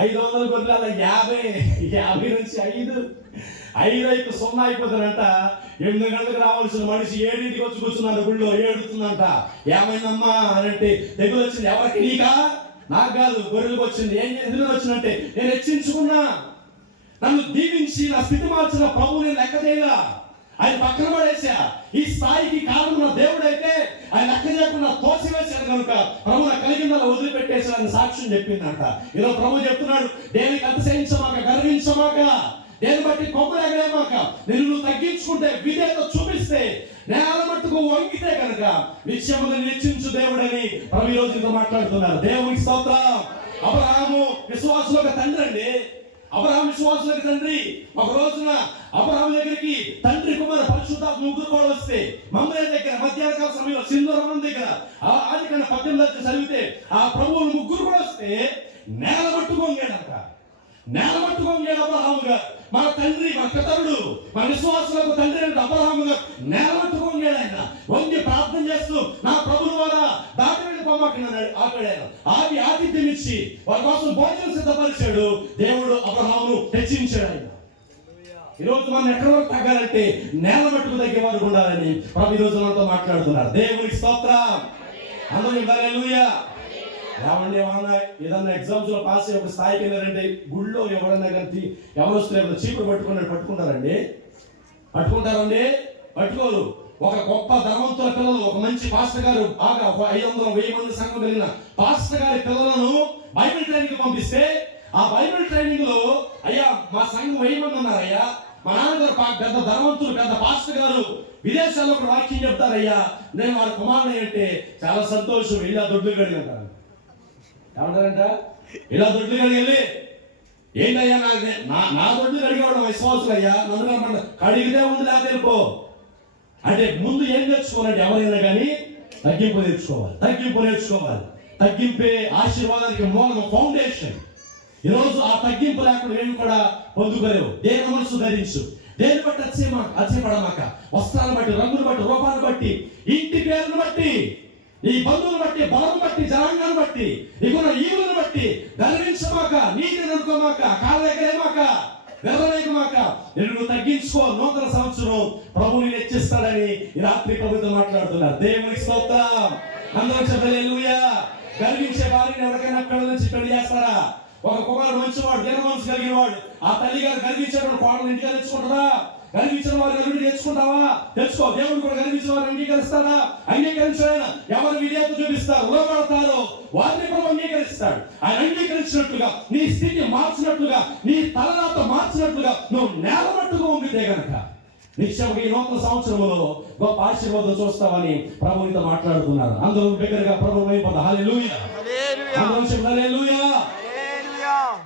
500 గొర్రెల 50 నుంచి 5 అయిపోయి 0 అయిపోతారంట. 8 గంటలకు రావాల్సిన మనిషి 7ంటికి వచ్చి కూర్చున్నాడు, గుళ్ళో ఏడుతుందంట. ఏమైందమ్మా అని అంటే, తెగులు వచ్చింది. ఎవరికి? నీకా? నాకు కాదు, గొర్రెలకు వచ్చింది. ఎందుకు వచ్చిందంటే, నేను హెచ్చించుకున్నా, నన్ను దీవించి నా స్థితి మార్చిన ప్రభు నేను లెక్క చేయలా, ఆయన పక్కన పడేసా. ఈ స్థాయికి కారణం నా దేవుడైతే ఆయన లెక్క చేయకుండా తోసివేశాను కనుక ప్రభు నా కలిగిందలా వదిలిపెట్టేసాడని సాక్ష్యం చెప్పిందంట. ఇలా ప్రభు చెప్తున్నాడు, దేనికి అతిశయించమాక, గర్వించమాక, దేని బట్టి కొమ్ములు ఎగరేమాక, నువ్వు తగ్గించుకుంటే, విధేయత చూపిస్తే, నేల మట్టుకు వంగితే కనుక నిత్యముగా నిశ్చించు దేవుడని ప్రభు ఈ రోజు ఇంత మాట్లాడుతున్నారు. దేవునికి స్తోత్రం. అబ్రహాము విశ్వాసులకు తండ్రి అండి. అబ్రహాం విశ్వాసులకు తండ్రి. ఒక రోజున అబ్రహాం దగ్గరికి తండ్రి కుమార పరిశుద్ధాత్మ ముగ్గురు కూడా వస్తే, మమ్మల్ని దగ్గర మధ్యాహ్న కాల సమయంలో సింధూరం దగ్గర ఆదికాండం 18 చదివితే ఆ ప్రభువులు ముగ్గురు కూడా వస్తే నేల మట్టుకోంగాడంట. నేల మట్టుకోంగాడు అబ్రహాము గారు, మన తండ్రి, మన పితరుడు, మన విశ్వాసులకు తండ్రి అంటే అబ్రహాము గారు నేల మట్టుకోంగాడు. ఆయన వంగి ప్రార్థన చేస్తూ, నా ప్రభువు ద్వారా దాటి వెళ్ళి పొమ్మన్నాడు. ఆపి ఆతిథ్యం ఇచ్చి వారి కోసం భోజనం సిద్ధపరిచాడు. దేవుడు అబ్రహామును హెచ్చించాడు. ఆయన ఈరోజు మనం ఎక్కడి వరకు తగ్గాలంటే నేల మట్టుకు తగ్గేవారు ఉండాలని ప్రభు ఈ రోజు మనతో మాట్లాడుతున్నారు. దేవునికి స్తోత్రం. అందరూ హల్లెలూయా. ఏమన్నా ఏదన్నా ఎగ్జామ్స్ లో పాస్ అయ్యే ఒక స్థాయికి వెళ్ళారంటే, గుళ్ళో ఎవరన్నా కానీ ఎవరు వస్తే చీపురు పట్టుకుంటారండి. పట్టుకోరు. ఒక గొప్ప ధనవంతుల పిల్లలు, ఒక మంచి పాస్టర్ గారు, బాగా ఒక 500-1000 మంది సంఘం కలిగిన పాస్టర్ గారి పిల్లలను బైబిల్ ట్రైనింగ్ పంపిస్తే, ఆ బైబిల్ ట్రైనింగ్ లో, అయ్యా మా సంఘం 1000 మంది ఉన్నారయ్యా, మా నాన్నగారు పెద్ద ధనవంతులు, పెద్ద పాస్టర్ గారు విదేశాల్లో కూడా వాక్యం చెప్తారయ్యా, నేను వారి కుమారుని అంటే చాలా సంతోషం. ఇలా దొడ్లు కడిగంటారు. ఏమంటారంట? ఇలా దొడ్లు కడిగి ఏంటయ్యా, నా దొడ్లు కడిగేవాడు విశ్వాసులు అయ్యా, నన్ను కడిగితే ఉంది లేక వెళ్ళిపో అంటే, ముందు ఏం నేర్చుకోవాలంటే ఎవరైనా కానీ తగ్గింపు నేర్చుకోవాలి. తగ్గింపే ఆశీర్వాదానికి మూలం, ఫౌండేషన్. ఈరోజు ఆ తగ్గింపు లేకుండా ఏమి కూడా పొందుకోలేవు. దేని మనసు ధరించు, దేని బట్టి అచ్చపడమాక, వస్త్రాలను బట్టి, రంగును బట్టి, రూపాన్ని బట్టి, ఇంటి పేరును బట్టి, నీ బంధువులు బట్టి, బలం బట్టి, జనాంగాన్ని బట్టి, నీకున్న ఈవులను బట్టి గర్వించమాక, నీతిని అనుకోమాక, కాళ్ళ ఎగరేమాక, వెర్రలేకమాక, నిన్ను తగ్గించుకో. నూతన సంవత్సరం ప్రభువుని హెచ్చిస్తాడని ఈ రాత్రి ప్రభుత్వం మాట్లాడుతున్నారు. దేవునికి స్తోత్రం. అందరూ హల్లెలూయా. గర్వించే వారిని ఎవరికైనా పిల్లల నుంచి పెళ్లి చేస్తారా? ఒక కుమారుడు మంచివాడు, జన మనసు కలిగిన వాడు, ఆ తల్లి గారు గర్వించేవాడు కోడలు ఇంటిగా తెచ్చుకుంటారా? గర్వించిన వారు గర్వించి తెచ్చుకుంటావా? తెచ్చుకో. దేవుడు కూడా గర్వించిన వారు అంగీకరిస్తాడా? అంగీకరించాడు. ఎవరు విధేయత చూపిస్తారు, లోపడతారో వారిని కూడా అంగీకరిస్తాడు. ఆయన అంగీకరించినట్లుగా, నీ స్థితి మార్చినట్లుగా, నీ తలరాత మార్చినట్లుగా నువ్వు నేల మట్టుగా ఉంగితే గనక నిశ్చయంగా ఈ నూతన సంవత్సరంలో గొప్ప ఆశీర్వాదం చూస్తామని ప్రభువుతో మాట్లాడుతున్నారు. అందరూ బిగ్గరగా ప్రభు వైపు హల్లెలూయా. హల్లెలూయా.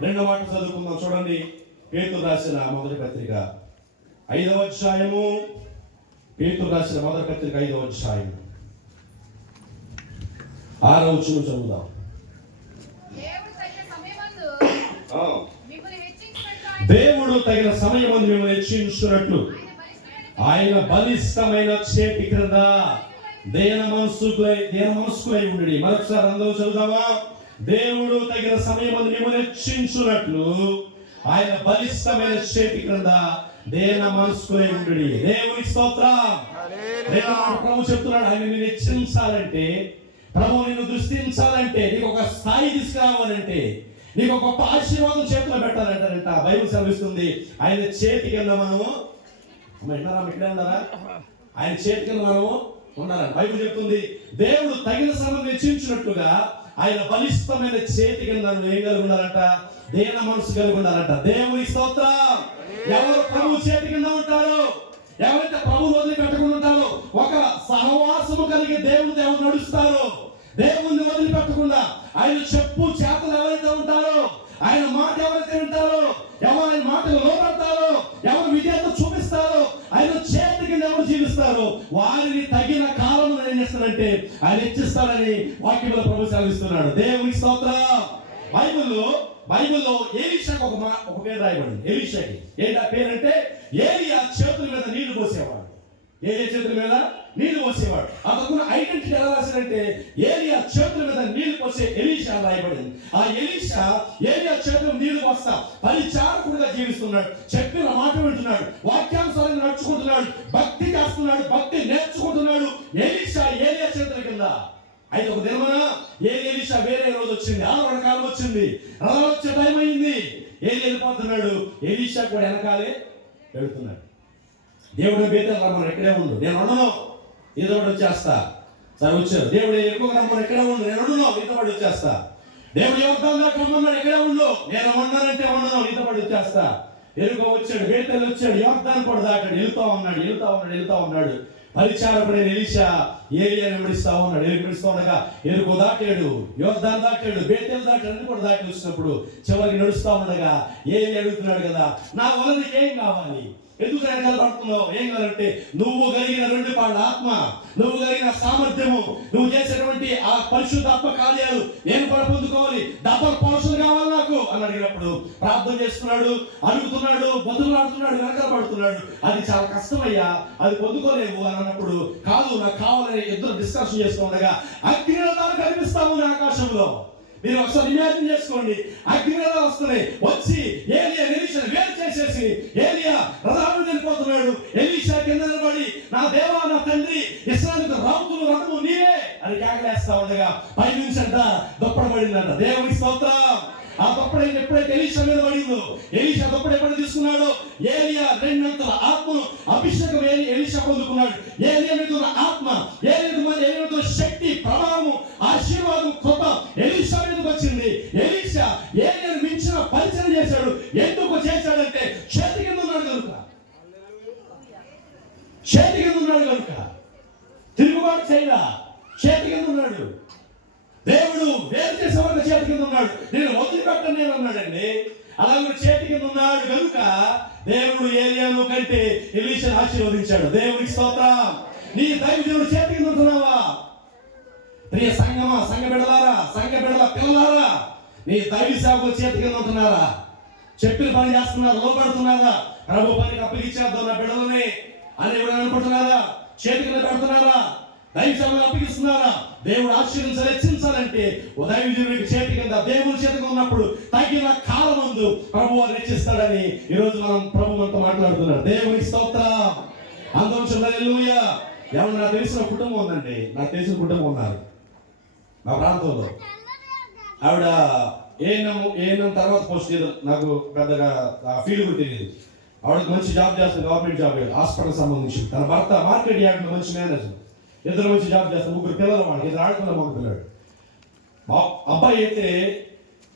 రెండో మాట చదువుకుందాం. చూడండి, పేతురు రాసిన మొదటి పత్రిక 5వ అధ్యాయము. పేతురు రాసిన మొదటి పత్రిక 5వ అధ్యాయం 6వ వచనం చదువుదాం. దేవుడు తగిన సమయమందు మిమ్మల్ని హెచ్చించున్నట్లు ఆయన బలిష్టమైన చేతి క్రింద దేన మనస్కులై ఉండి. మరొకసారి అందరూ చదువుదామా? దేవుడు తగిన సమయమందు మిమ్మల్ని హెచ్చించున్నట్లు ఆయన బలిష్టమైన చేతి క్రింద దేన మనస్కులై ఉండి. దేవునికి స్తోత్రం. ప్రభు చెప్తున్నాడు, ఆయన నిన్ను హెచ్చించాలంటే, ప్రభు నిన్ను దృష్టించాలంటే, నీకు ఒక స్థాయి తీసుకురావాలంటే, నీకు ఒక గొప్ప ఆశీర్వాదం చేతిలో పెట్టాలంటారంట. బైబిల్ సెలవిస్తుంది, ఆయన చేతి కింద మనము ఇక్కడే ఉన్నారా? ఆయన చేతి కింద మనము ఉండాలని బైబిల్ చెప్తుంది. దేవుడు తగిన సమయం హెచ్చించినట్లుగా ఆయన బలిష్టమైన చేతి కింద ఏం కలిగి ఉండాలంట? దేన మనసు కలిగి ఉండాలంట. దేవుని స్తోత్రం. ఎవరు ప్రభు చేతి కింద ఉంటారో, ఎవరైతే ప్రభు వదిలిపెట్టకుండా ఉంటారో, ఒక సహవాసము కలిగి దేవుడు నడుస్తారో, దేవుణ్ణి వదిలిపెట్టకుండా ఆయన చెప్పు చేతలు ఎవరైతే ఉంటారో, ఆయన మాట ఎవరైతే వింటారో, ఎవరు ఆయన మాటలు లోపడతారో, ఎవరు విజేత చూపిస్తారో, ఆయన చేతి కింద ఎవరు జీవిస్తారో వారిని తగిన కాలం ఏం చేస్తాడంటే ఆయన ఇచ్చిస్తాడని వాక్యంలో ప్రభు సెలవిస్తున్నాడు. దేవుని స్తోత్రం. బైబిల్లో ఎలీషాకు ఒక పేరు రాయబడింది. ఎలీషాకి ఏంటి ఆ పేరు అంటే, ఏలియా చేతుల మీద నీళ్లు పోసేవాడు. ఏలియా చేతుల మీద నీళ్లు పోసేవాడు. అతను ఐడెంటిటీ ఎలా రాశాడంటే, ఏలియా చేతుల మీద నీళ్లు పోసే ఎలీషా రాయబడింది. ఆ ఎలీషా ఏలియా చేతుల నీళ్లు పోస్తా పరిచారకుడిగా జీవిస్తున్నాడు. చెప్పిన మాట వింటున్నాడు, వాక్యానుసారంగా నడుచుకుంటున్నాడు, భక్తి చేస్తున్నాడు, భక్తి నేర్చుకుంటున్నాడు. ఎలీషా ఏలియా చేతుల కింద. అయితే ఒక దినమున ఎలీషా వేరే రోజు వచ్చింది, ఆరోహణ కాలం వచ్చింది, రథం వచ్చే టైం అయింది. వెళ్ళిపోతున్నాడు. ఎలీషా కూడా వెనకాలే వెళుతున్నాడు. దేవుడు బేతేలు రమ్మని ఎక్కడే ఉండు, నేను ఉండను, ఏదో ఒకటి వచ్చేస్తా. సరే వచ్చారు. దేవుడు ఎక్కువ రమ్మని ఎక్కడే ఉండు, నేను ఉండను, ఏదో ఒకటి వచ్చేస్తా. దేవుడు యోగ్యం దాకా రమ్మన్నాడు, ఎక్కడే ఉండు, నేను ఉండనంటే ఉండను, ఏదో ఒకటి వచ్చేస్తా. ఎరుకో వచ్చాడు, బేతేలు వచ్చాడు, యోగ్దాన్ని కూడా దాటాడు. వెళ్తా ఉన్నాడు. పరిచారకుడైన ఎలీషా ఏలియాని వెంబడిస్తా ఉన్నాడు. వెంబడిస్తూ ఉండగా ఎరుకో దాటాడు, యోర్దాను దాటాడు, బేతేలు దాటాడు, అన్ని కూడా దాటి వచ్చినప్పుడు చివరికి నడుస్తా ఉండగా ఏలి అడుగుతున్నాడు కదా, నా వల్ల నీకేం కావాలి, ఎందుకు వెనకాల పడుతున్నావు, ఏం కావాలంటే నువ్వు కలిగిన 2 పాళ్ళ ఆత్మ, నువ్వు కలిగిన సామర్థ్యము, నువ్వు చేసేటువంటి ఆ పరిశుద్ధాత్మ కార్యాలు నేను కూడా పొందుకోవాలి, డబల్ పోర్షన్ కావాలి నాకు అని అడిగినప్పుడు ప్రార్థన చేస్తున్నాడు, అడుగుతున్నాడు, బతుకులాడుతున్నాడు, వెనకాల పడుతున్నాడు. అది చాలా కష్టమయ్యా, అది పొందుకోలేవు అని అన్నప్పుడు, కాదు నాకు కావాలని ఇద్దరు డిస్కషన్ చేస్తూ ఉండగా అగ్నిరథాలు కనిపిస్తాము ఆకాశంలో. మీరు ఒకసారి ఇమాజిన్ చేసుకోండి, అగ్నిరథాలు వస్తున్నాయి, వచ్చి ఏలియా ఎలీషాను వేరు చేసేసి ఏలియా రథాలు వెళ్ళిపోతున్నాడు. ఎలీషా కింద నిలబడి, నా దేవా, నా తండ్రి, ఇశ్రాయేలు రౌతులు రథము నీవే అని కేకలేస్తా ఉండగా పైనుంచి అంట దుప్పటి పడిందంట. దేవుని స్తోత్రం. ఆ దుప్పటి ఎప్పుడైతే ఎలీషా మీద పడిందో, ఎలీషా దుప్పటి ఎప్పుడు తీసుకున్నాడు, ఏలియా 2 అంతల ఆత్మను అభిషేకం ఎలీషా పొందుకున్నాడు. ఏలియా మీద ఉన్న ఆత్మ, ఏలియా మీద శక్తి, ప్రభావము, ఆశీర్వాదం, కృప ఎలీషా మీదకి వచ్చింది. ఎలీషా ఏలియాను మించిన పరిచయం చేశాడు. ఎందుకు చేశాడంటే చేతి కింద ఉన్నాడు కనుక. తిరుగుబాటు చేయడా, చేతి కింద ఉన్నాడు. దేవుడు వేరు చేసే వాళ్ళ చేతి కింద ఉన్నాడు. నేను వదిలిపెట్టను నేను అన్నాడండి. అలాగే చేతి కింద ఉన్నాడు కనుక దేవుడు ఏలియాను కంటే ఎలీషాను ఆశీర్వదించాడు. దేవునికి స్తోత్రం. నీ దైవజనుడు చేతి కింద ఉంటున్నావా? ప్రియ సంఘమా, సంఘ బిడ్డల పిల్లలారా, నీ దైవ సేవకుల చేతి కింద ఉంటున్నారా? చెప్పిన పని చేస్తున్నారా? లోపడుతున్నారా? ప్రభు పనికి అప్పగించేద్దాం నా బిడ్డలని అని ఎవరైనా అనుకుంటున్నారా? చేతి కింద పెడుతున్నారా? దైవ సేవలు అప్పగిస్తున్నారా? దేవుడు ఆశీర్వదించాలి, హెచ్చించాలంటే దైవజనుడికి చేతి కింద, దేవుని చేతికి ఉన్నప్పుడు తగిన కాలమందు ప్రభు వారు హెచ్చిస్తాడని ఈరోజు మనం ప్రభు మనతో మాట్లాడుతున్నాడు. దేవునికి స్తోత్రం. అందరం హల్లెలూయా. ఎవరు నాకు తెలిసిన కుటుంబం ఉందండి, నాకు తెలిసిన కుటుంబం ఉన్నారు నా ప్రాంతంలో. ఆవిడ ఏఎన్ఎం తర్వాత పోస్ట్ చేయదు, నాకు పెద్దగా ఫీల్డ్ కూడా తెలియదు. ఆవిడకి మంచి జాబ్ చేస్తుంది, గవర్నమెంట్ జాబ్, హాస్పిటల్ సంబంధించి. తన భర్త మార్కెట్ యార్డ్లో మంచి మేనేజర్, ఇద్దరు మంచి జాబ్ చేస్తారు, 3 పిల్లలు, వాళ్ళకి 2 ఆడుకున్న మగ పిల్లాడు. అబ్బాయి అయితే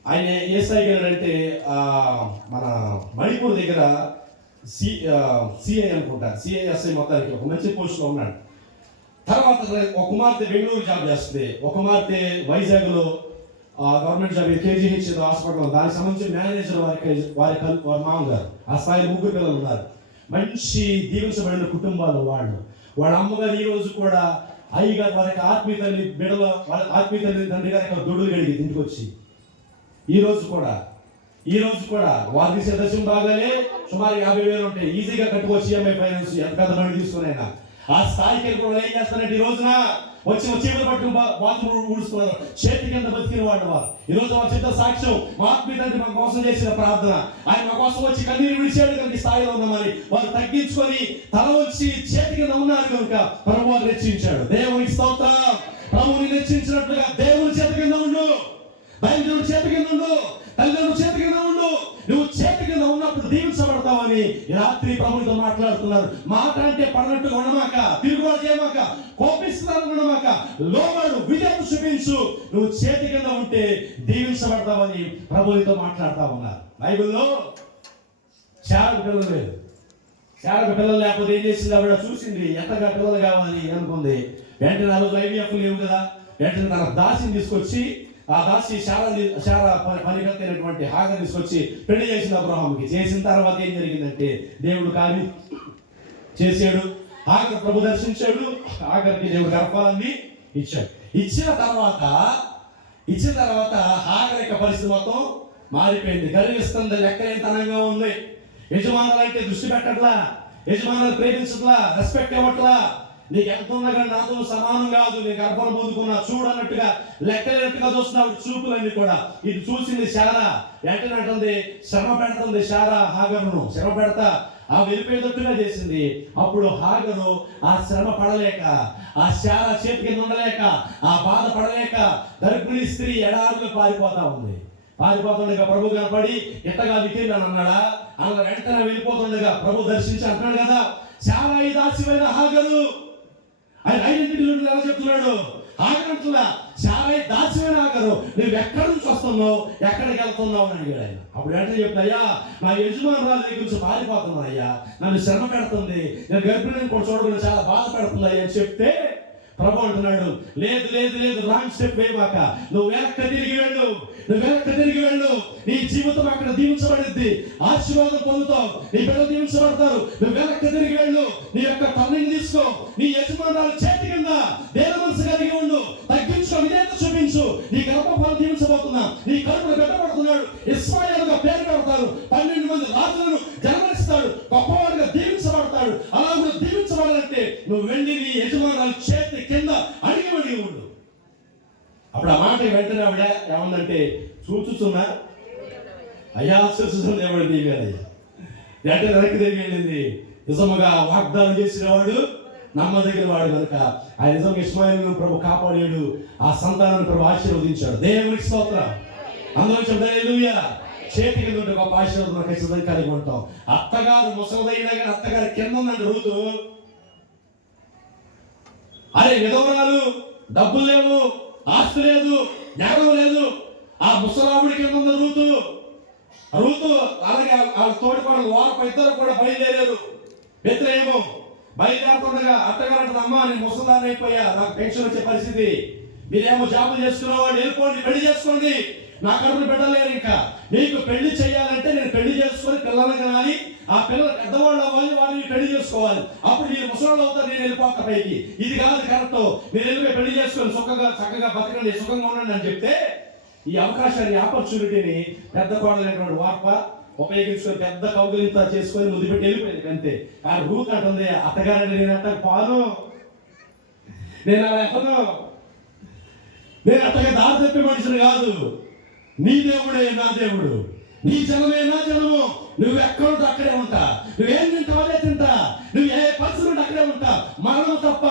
ఆయన ఏ స్థాయికి వెళ్ళాడంటే మన మణిపూర్ దగ్గర సిఐ అనుకుంటా, సిఐఎస్ఐ మొత్తానికి ఒక మంచి పోస్ట్లో ఉన్నాడు. తర్వాత ఒక కుమార్తె బెంగళూరు జాబ్ చేస్తుంది, ఒక కుమార్తె వైజాగ్లో గవర్నమెంట్ జాబ్ కేజీహెచ్ హాస్పిటల్, దానికి సంబంధించిన మేనేజర్ వారి మామగారు. ఆ స్థాయిలో 3 పిల్లలు ఉన్నారు. మంచి దీవించబడిన కుటుంబాలు వాళ్ళ అమ్మగారు ఈ రోజు కూడా అయ్యగారు వారికి ఆత్మీయ తల్లి బిడ్డల వాళ్ళ ఆత్మీయ తల్లి తండ్రి గారు ఇక్కడ దొడ్డులు కడిగి ఇంటికి వచ్చి ఈ రోజు కూడా వారు తీసే దశం బాగానే సుమారు 50,000 ఉంటాయి, ఈజీగా కట్టుకోవచ్చు. ఈఎంఐ ఫైనాన్స్ ఎంత పెద్ద బండి తీసుకునైనా ఆ స్థాయికి వెళ్ళి కూడా ఏం చేస్తారంటే ఈ రోజున వచ్చి పట్టుకుని బాత్రూమ్ ఊడుస్తున్నారు. చేతి కింద బతికిన వారు ఈ రోజు వారి చిత్త సాక్ష్యం, మా ఆత్మీయ తండ్రి మా కోసం చేసిన ప్రార్థన, ఆయన మా కోసం వచ్చి కన్నీరు విడిచాడు కనుక ఈ స్థాయిలో ఉన్నామని వారు తగ్గించుకొని తల వచ్చి చేతి కింద ఉన్నారు కనుక ప్రభు వారు హెచ్చించాడు. దేవునికి స్తోత్రం. ప్రభువుని హెచ్చించినట్లుగా దేవుని చేతి కింద ఉండు, దైవజనుడి చేతి కింద ఉండు, తల్లిదండ్రులు చేతి కింద ఉండు. నువ్వు చేతి కింద ఉన్నప్పుడు దీవించబడతావని రాత్రి ప్రభుత్వం మాట్లాడుతున్నారు. మాట అంటే పడినట్టుగా ఉండమాక, తిరుగుబాటు చేయమాక, కోపిస్తున్నాను ఉండమాక, లోబడు, విధేయత చూపించు. నువ్వు చేతి కింద ఉంటే దీవించబడతావని ప్రభుత్వంతో మాట్లాడుతూ ఉన్నారు. బైబిల్లో శారకు పిల్లలు లేదు. శారకు పిల్లలు లేకపోతే ఏం చేసింది? ఆవిడ చూసింది, ఎంతగా పిల్లలు కావాలి అనుకుంది. వెంటనే ఆ రోజు IVF లేవు కదా. వెంటనే తన దాసిని తీసుకొచ్చి, ఆ దాసి శారా పనికత్తైనటువంటి హాగర్ తీసుకొచ్చి పెళ్లి చేసిన అబ్రహాముకి. చేసిన తర్వాత ఏం జరిగిందంటే దేవుడు కార్యం చేశాడు. హాగర్ ప్రభు దర్శించాడు. హాగర్కి దేవుడు గర్భాన్ని ఇచ్చాడు. ఇచ్చిన తర్వాత హాగర్ యొక్క పరిస్థితి మొత్తం మారిపోయింది. గర్విస్తుంది, లెక్కలేనితనంగా ఉంది. యజమానులంటే దృష్టి పెట్టట్లా, యజమానులు ప్రేమించట్లా, రెస్పెక్ట్ ఇవ్వట్లా. నీకు ఎంత ఉన్నా కానీ నాతో సమానం కాదు, నీకు గర్భం పొందుకున్నా చూడన్నట్టుగా, లెక్కలేనట్టుగా చూస్తున్నావు చూపులన్నీ కూడా. ఇది చూసింది శారా. వెంటనే అంటుంది, శ్రమ పెడుతుంది శారా హాగరును. శ్రమ పెడతా ఆ వెళ్ళిపోయేటట్టుగా చేసింది. అప్పుడు హాగరు ఆ శ్రమ పడలేక, ఆ శారా చేతి కింద ఉండలేక, ఆ బాధ పడలేక గర్భిణీ స్త్రీ ఎడారులు పారిపోతా ఉంది. పారిపోతుండగా ప్రభు కనపడి ఎట్టగా వికిరిని అన్నాడా? అలా వెంటనే వెళ్ళిపోతుండగా ప్రభు దర్శించి అంటున్నాడు కదా, శారా ఈ దాసివైన హాగరు. ఆయన ఐడెంటిటీ ఎలా చెప్తున్నాడు? హాగరంటున్నా, శారా దాసివైన హాగరు, నువ్వు ఎక్కడి నుంచి వస్తున్నావు, ఎక్కడికి వెళ్తున్నావు అని అడిగాడు ఆయన. అప్పుడు వెంటనే చెప్తాయ్యా, నా యజమానురాలు దగ్గర నుంచి పారిపోతున్నా అయ్యా, నన్ను శ్రమ పెడుతుంది, నేను గర్భిణిని కూడా చూడకుండా చాలా బాధ పెడుతుంది అని చెప్తే ప్రభు అంటున్నాడు, లేదు లేదు లేదు, రాంగ్ స్టెప్ వేయమాక, నువ్వు వెనక్కి తిరిగి వెళ్ళు. నీ జీవితం అక్కడ దీవించబడింది, ఆశీర్వాదం పొందుతావు, నీ బిడ్డలు దీవించబడతారు. నువ్వు వెనక్కి తిరిగి వెళ్ళు, నీ యొక్క టర్నింగ్ తీసుకో, నీ యజమానురాలు చేతి కింద దేన మనసు కలిగి ఉండు, తగ్గించుకో, విధేయత చూపించు. నీ గర్భఫలం దీవించబోతున్నా, నీ కడుపును పెట్టబడుతున్నాడు, ఇశ్రాయేలుగా పేరు పెడతారు, 12 మంది రాజులను జన్మనిస్తాడు, గొప్పవాడిగా దీవించబడతాడు. అలా కూడా దీవించబడాలంటే నువ్వు వెళ్ళి నీ యజమానురాలు చేతి కింద అడిగి ఉండు. అప్పుడు ఆ మాట వెంటనే ఆవిడ ఏమందంటే, చూచుతున్నా అయ్యా, చూస్తుంది ఎవడు దిగాడయ్యా. వెంటనే వెనక్కి తిరిగి వెళ్ళింది. నిజముగా వాగ్దానం చేసిన వాడు నమ్మదగిన వాడు కనుక ఆయన నిజంగా ఇష్మాయేలును ప్రభు కాపాడాడు, ఆ సంతానాన్ని ప్రభు ఆశీర్వదించాడు. దేవునికి స్తోత్రం. అందరూ చెప్తారు హల్లెలూయా. చేతి కింద ఉంటే గొప్ప ఆశీర్వాదం ఖచ్చితంగా కలిగి ఉంటాం. అత్తగారు ముసలిదైనా కానీ అత్తగారి కింద ఉందండి రూతు. అరే విధవరాలు, డబ్బులు లేవు, ఆస్తి లేదు, జ్ఞానం లేదు. ఆ ముసలావుడి కింద ఉంది రూతు. అలాగే వాళ్ళ తోటిపడలు వారపు ఇద్దరు కూడా బయలుదేరారు. బెత్లెహేము బయలుదేరుతుండగా అత్తగారు అంటే, అమ్మ నేను ముసలాన్ని అయిపోయా, నాకు పెన్షన్ వచ్చే పరిస్థితి, మీరేమో జాబులు చేసుకునేవాడు, వెళ్ళిపోండి, పెళ్లి చేసుకోండి, నా కడుపును పెట్టలేరు. ఇంకా మీకు పెళ్లి చేయాలంటే నేను పెళ్లి చేసుకొని పిల్లలు కనాలి, ఆ పిల్లలు పెద్దవాళ్ళు అవ్వాలి, వారిని పెళ్లి చేసుకోవాలి, అప్పుడు మీరు ముసలాళ్ళు అవుతారు, నేను వెళ్ళిపోతా పైకి. ఇది కాదు కరెక్ట్, మీరు వెళ్ళిపోయి పెళ్లి చేసుకొని చక్కగా బతకండి, సుఖంగా ఉండండి అని చెప్తే, ఈ అవకాశాన్ని, ఆపర్చునిటీని పెద్ద కోడలైనటువంటి వార్ప ఉపయోగించుకొని పెద్ద కౌగిలింత చేసుకొని ముద్దు పెట్టి వెళ్ళిపోయింది అంతే. కానీ రూత్ అంటుంది, అత్తగారండి నేనంట పాను, నేను అలా ఎక్కను, నేను అట్టగా దారి తప్పే మనిషిని కాదు, నీ దేవుడే నా దేవుడు, నీ జనమే నా జనము, నువ్వు ఎక్కడుంటా అక్కడే ఉంటా, నువ్వేం తింటావు అదే తింటా, నువ్వు ఏ పరిస్థితి అక్కడే ఉంటా, మరణం తప్ప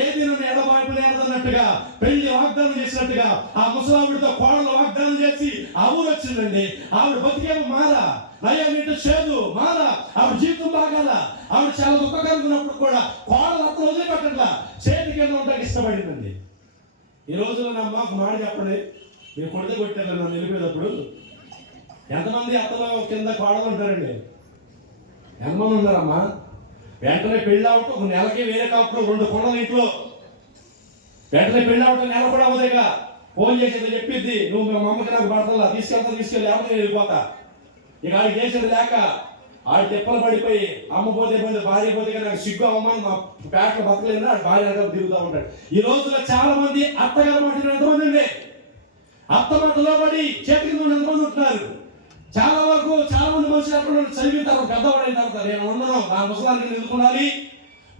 ఏది నన్ను ఎడబాయిపోలేదన్నట్టుగా పెళ్లి వాగ్దానం చేసినట్టుగా ఆ ముసలావిడితో కోడలు వాగ్దానం చేసి ఆ ఊరు వచ్చిందండి. ఆవిడ బతికేమో మారా, నయ్యా నీటి చేదు మారా, ఆవిడ జీవితం బాగాల, ఆవిడ చాలా దుఃఖకలుగున్నప్పుడు కూడా కోడలు అత్తలు వదిలిపెట్టట్లా, చేతి కింద ఉంటానికి ఇష్టపడిందండి. ఈ రోజులో నా అమ్మకు మాట చెప్పండి, మీరు కొడితే కొట్టారు నన్ను నిలిపేటప్పుడు, ఎంతమంది అత్తలో కింద కోడలు ఉంటారండి? ఎంతమంది ఉన్నారమ్మా? వెంటనే పెళ్ళి అవటం ఒక నెలకి వేరే కాపురం 2 కొండలు ఇంట్లో, వెంటనే పెళ్ళి అవటం నెల కూడా అవుతాయిగా ఫోన్ చేసేది చెప్పిద్ది, నువ్వు మా అమ్మకి నాకు పడతలా, తీసుకెళ్ళి లేకపోతే నేను వెళ్ళిపోతా. ఇక ఆడికి చేసేది లేక ఆడు తిప్పలు పడిపోయి, అమ్మ పోతే పోతే, భార్య పోతే నాకు సిగ్గు అమ్మని మా పేటలో బతకలేదు, ఆడు భార్య తిరుగుతూ ఉంటాడు. ఈ రోజుల్లో చాలా మంది అత్తగారు మాట ఎంతమంది అండి? అత్త మాటలో పడి చేతికి ఎంతమంది ఉంటున్నారు? చాలా వరకు చాలా మంది మనుషులు అక్కడ చదివిన తర్వాత పెద్దవాడైన తర్వాత, నేను ఉండను, నా ముసలానికి నేను ఎదుర్కొనాలి,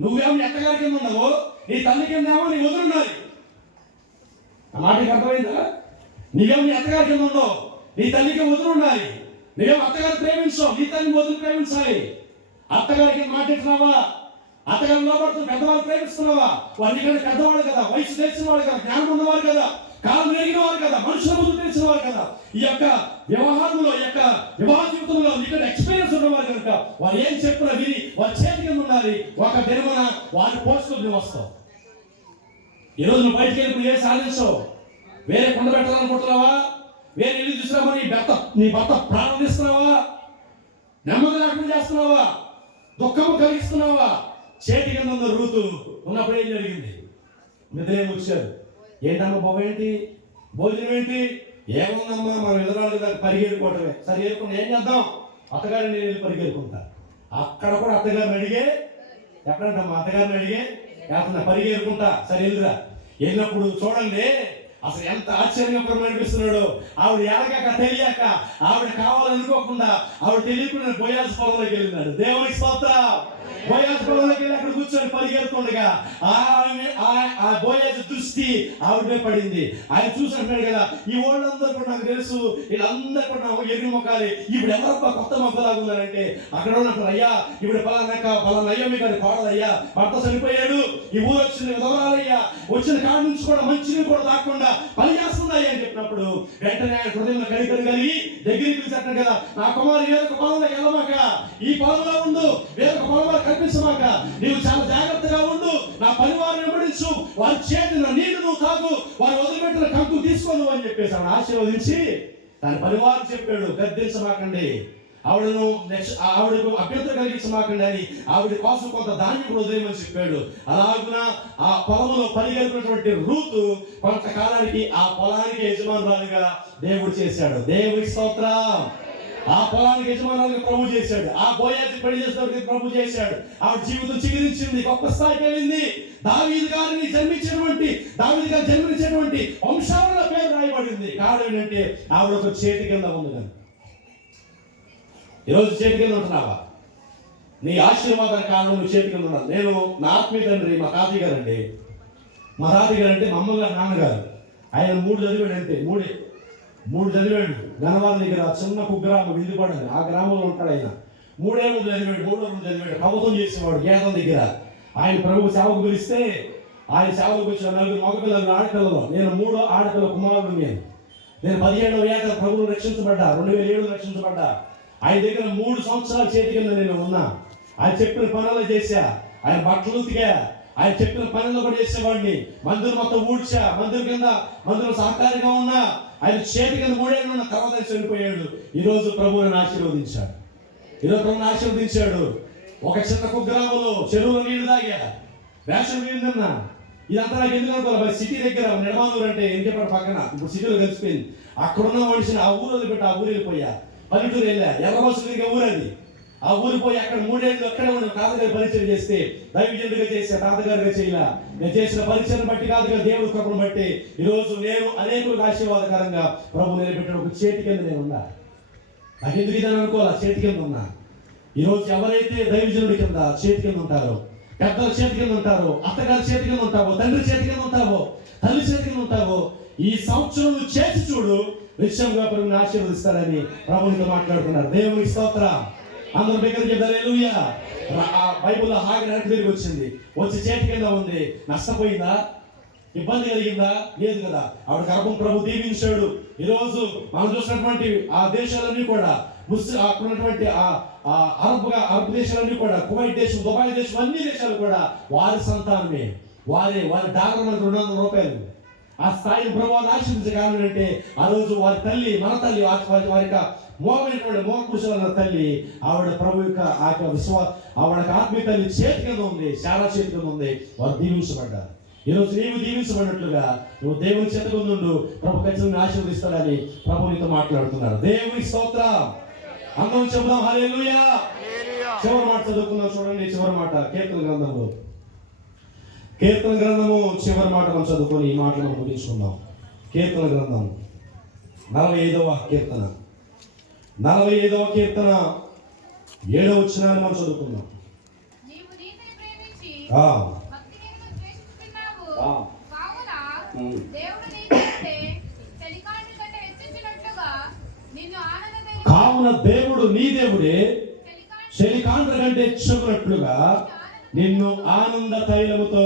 నువ్వేమో ఎత్తగారి కింద ఉండవు, నీ తల్లి కింద ఏమో నీ వదులున్నది. ఆ మాటకి అర్థమైందా? నీవేమో నీ అత్తగారి కింద ఉండవు, నీ తల్లికి వదులు ఉండాలి, నువ్వేమో అత్తగారు ప్రేమించావు, నీ తల్లిని వదులు ప్రేమించాలి. అత్తగారికి మాట్లాడుతున్నావా? అత్తగారు లోపడుతూ పెద్దవాళ్ళు ప్రేమిస్తున్నావా? వాళ్ళ పెద్దవాళ్ళు కదా, వయసు తెలిసిన వాళ్ళు కదా, జ్ఞానం ఉన్నవారు కదా, కాలం ఎరిగిన వారు కదా, మనుషుల ముందు తెలిసిన వారు కదా, ఈ యొక్క వ్యవహారంలో, ఈ యొక్క వివాహ జీవితంలో ఇక్కడ ఎక్స్పీరియన్స్ ఉన్నవారు కనుక వారు ఏం చెప్పినా విని వారి చేతి కింద ఉండాలి. ఒక దినమున వారి పోస్టులు వస్తావు. ఈరోజు నువ్వు బయటికి వెళ్ళి ఏ సాధించవు. వేరే కొండ పెట్టాలనుకుంటున్నావా? వేరే ఇల్లు చూసినామని నీ భర్త ప్రారంభిస్తున్నావా? నెమ్మది లేకుండా చేస్తున్నావా? దుఃఖము కలిగిస్తున్నావా? చేతి కింద ఉన్న రూతు ఉన్నప్పుడు ఏం జరిగింది? నిద్రేం వచ్చారు. ఏంటమ్మా బాబు, ఏంటి భోజనం ఏంటి? ఏముందమ్మా, మనం ఎదురాళ్ళు దాన్ని పరిగెరుకోవటమే. సరే ఏరుకుని ఏం చేద్దాం? అత్తగారిని నేను పరిగెరుకుంటా. అక్కడ కూడా అత్తగారిని అడిగే, ఎక్కడంటమ్మా అత్తగారిని అడిగే పరిగెరుకుంటా. సరే వెళ్ళిరా. వెళ్ళినప్పుడు చూడండి అసలు ఎంత ఆశ్చర్యంగా అనిపిస్తున్నాడు. ఆవిడ ఎలాగక తెలియక, ఆవిడ కావాలనుకోకుండా, ఆవిడ తెలియకుండా బోయాజు పొలంలోకి వెళ్ళినాడు. దేవునికి స్తోత్రం. బోయాజు పొలంలోకి వెళ్ళి అక్కడ కూర్చొని పరిగెడుతుండగా ఆ బోయాజు దృష్టి ఆవిడ పడింది. ఆయన చూసినట్టు కదా, ఈ వాళ్ళందరూ కూడా నాకు తెలుసు, వీళ్ళందరూ కూడా ఎగిరి మొక్కాలి. ఇప్పుడు ఎవరబ్బా కొత్త మొక్కలాగా ఉన్నారంటే అక్కడ ఉన్నట్టు, అయ్యా ఇప్పుడు పలానా అయ్యమ్మి గారి కోడలయ్యా, భర్త చనిపోయాడు, ఈ ఊరు వచ్చిన విధవరాలయ్యా, వచ్చిన కాడ నుంచి కూడా మంచిని కూడా దాక్కుండా పని చేస్తున్నాయి అని చెప్పినప్పుడు వెంటనే ఆయన హృదయంలో కనికరం కలిగి దగ్గరికి పిలిచారు కదా, నా కుమారు వేరొక పొలంలోకి వెళ్ళమాక, ఈ పొలంలో ఉండు, వేరొక పొలంలో కనిపించమాక, నీవు చాలా జాగ్రత్తగా ఉండు, నా పనివారిని వెంబడించు, వారి చేతిన నీళ్లు నువ్వు తాగు, వారు వదిలిపెట్టిన కంకు తీసుకోను అని చెప్పేసి ఆవిడ ఆశీర్వదించి తన పరివారం చెప్పాడు, గద్దించమాకండి, ఆవిడకు అభ్యంతరం కలిగించమాకండి అని ఆవిడ కోసం కొంత ధాన్యం కూడా వదిలేయమని చెప్పాడు. అలాగున ఆ పొలంలో పరిగెత్తినటువంటి రూతు కొంతకాలానికి ఆ పొలానికి యజమానురాలుగా దేవుడు చేశాడు. దేవుడి స్తోత్రం. ఆ పొలానికి యజమానులుగా ప్రభు చేశాడు. ఆ బోయాజు పెళ్లి చేసినప్పుడు ప్రభు చేశాడు. ఆవిడ జీవితం చిగురించింది, గొప్ప స్థాయికి వెళ్ళింది. దావీదు గారిని జన్మించేటువంటి వంశావళిలో పేరు రాయబడింది. కారణం ఏంటంటే ఆవిడ ఒక చేతి కింద ఉంది. కానీ ఈరోజు చేతి కింద ఉంటున్నావా? నీ ఆశీర్వాదానికి కారణం నువ్వు చేతి కింద ఉన్నాను. నేను నా ఆత్మీయ తండ్రి మా తాతయ్య గారు అంటే మా అమ్మగారు నాన్నగారు, ఆయన 3 చదివాడు. అంతే, మూడు చదివాడు. గణవారి దగ్గర చిన్న కుగ్రామం విందుపడని ఆ గ్రామంలో ఉంటాడు. ఆయన 3 ఏళ్ళు చదివాడు. 3 రోజులు చదివాడు. కవతం చేసేవాడు గేదం దగ్గర. ఆయన ప్రభు సేవకు పిలిస్తే ఆయన సేవకు వచ్చిన 4 మగపిల్లలు, ఆడపిల్లలు. నేను 3 ఆడపిల్ల కుమారుడు. నేను 17వ ఏట ప్రభువును రక్షించబడ్డా. 2007 రక్షించబడ్డా. ఆయన దగ్గర 3 సంవత్సరాల చేతి కింద నేను ఉన్నా. ఆయన చెప్పిన పనులు చేశా, ఆయన బట్టలు ఉతికా, ఆయన చెప్పిన పనులు కూడా చేసేవాడిని. మందిరం మొత్తం ఊడ్చా, మందిరం సహకారిగా ఉన్నా. ఆయన చేతి కింద 3 ఏళ్ళు ఉన్న తర్వాత చనిపోయాడు. ఈరోజు ప్రభువుని ఆశీర్వదించాడు. ఒక చిన్న కుగ్రామంలో చెరువులో నీళ్లు తాగా, వేషం నీళ్ళన్నా. ఇదంతా నాకు ఎందుకు అనుకోవాలి, సిటీ దగ్గర నిర్మాణూరు అంటే ఏం చెప్పాడు పక్కన, ఇప్పుడు సిటీలో కలిసిపోయింది. అక్కడున్న మనిషిని ఆ ఊరు వదిలిపెట్టి ఆ ఊరు వెళ్ళిపోయా. పల్లెటూరు వెళ్ళా, ఎర్రబస్సు తిరిగే ఊరు అది. ఆ ఊరు పోయి అక్కడ 3 ఏళ్ళు అక్కడే ఉండి తాతగారి పరిచయం చేస్తే దైవజనుడిగా చేసే తాతగారిగా చేయలా. నేను చేసిన పరిచయం బట్టి కాదుగా, దేవుడి కృపను బట్టి ఈరోజు నేను అనేకులకు ఆశీర్వాదకరంగా ప్రభు నిలబెట్టిన ఒక చేతి కింద నేను ఉన్నా. నాకు ఎందుకు ఇదని అనుకోవాలా, చేతి కింద ఉన్నా. ఈరోజు ఎవరైతే దైవజనుడి కింద చేతి కింద ఉంటారో, పెద్దల చేతి కింద ఉంటారో, అత్తగారి చేతి కింద ఉంటావో, తండ్రి చేతి కింద ఉంటావో, తల్లి చేతి కింద ఉంటావో, ఈ సంవత్సరం నువ్వు చేసి చూడు, నిశ్చయంగా ప్రభుని ఆశీర్వదిస్తారని ప్రభునితో మాట్లాడుతున్నారు. దేవునికి స్తోత్రం. అందరూ దగ్గర చెప్తారు హల్లెలూయా. బైబిల్లో హాగర్ తిరిగి వచ్చి చేతి కింద ఉంది. నష్టపోయిందా? ఇబ్బంది కలిగిందా? లేదు కదా. ఆవిడ గర్భం ప్రభు దీవించాడు. ఈరోజు మనం చూసినటువంటి ఆ దేశాలన్నీ కూడా అక్కడ ఉన్నటువంటి అరబ్ దేశాలన్నీ కూడా, కువైట్ దేశం, దుబాయ్ దేశం, అన్ని దేశాలు కూడా వారి సంతానమే. వారి డాలర్ మనకు 200 రూపాయలు. ఆ స్థాయిని ప్రభావాన్ని ఆశీర్వదించే కారణం అంటే ఆ రోజు వారి తల్లి, మన తల్లి, వారి యొక్క మోహపురుషుల తల్లి, ఆవిడ ప్రభు యొక్క ఆవిడ ఆత్మీయ తల్లి చేతి కింద ఉంది, చాలా చేతి కింద ఉంది. వారు దీవించబడ్డారు. ఈరోజు నీవు దీవించబడినట్లుగా నువ్వు దేవుని చేత ఉండు, ప్రభు ఖచ్చితంగా ఆశీర్వదిస్తాడని ప్రభు నీతో మాట్లాడుతున్నారు. దేవుని స్తోత్రం. అందరం చెబుదాం హల్లెలూయా. చివరి మాట చదువుకుందాం. చూడండి, చివరి మాట కీర్తన గ్రంథము చివరి మాట మనం చదువుకొని ఈ మాటలు మనం ముగించుకుందాం. కీర్తన గ్రంథం 45వ కీర్తన 7వ వచనాన్ని మనం చదువుకుందాం. కావున దేవుడు నీ దేవుడే శలికాండ్ర కంటే హెచ్చుకున్నట్లుగా నిన్ను ఆనంద తైలముతో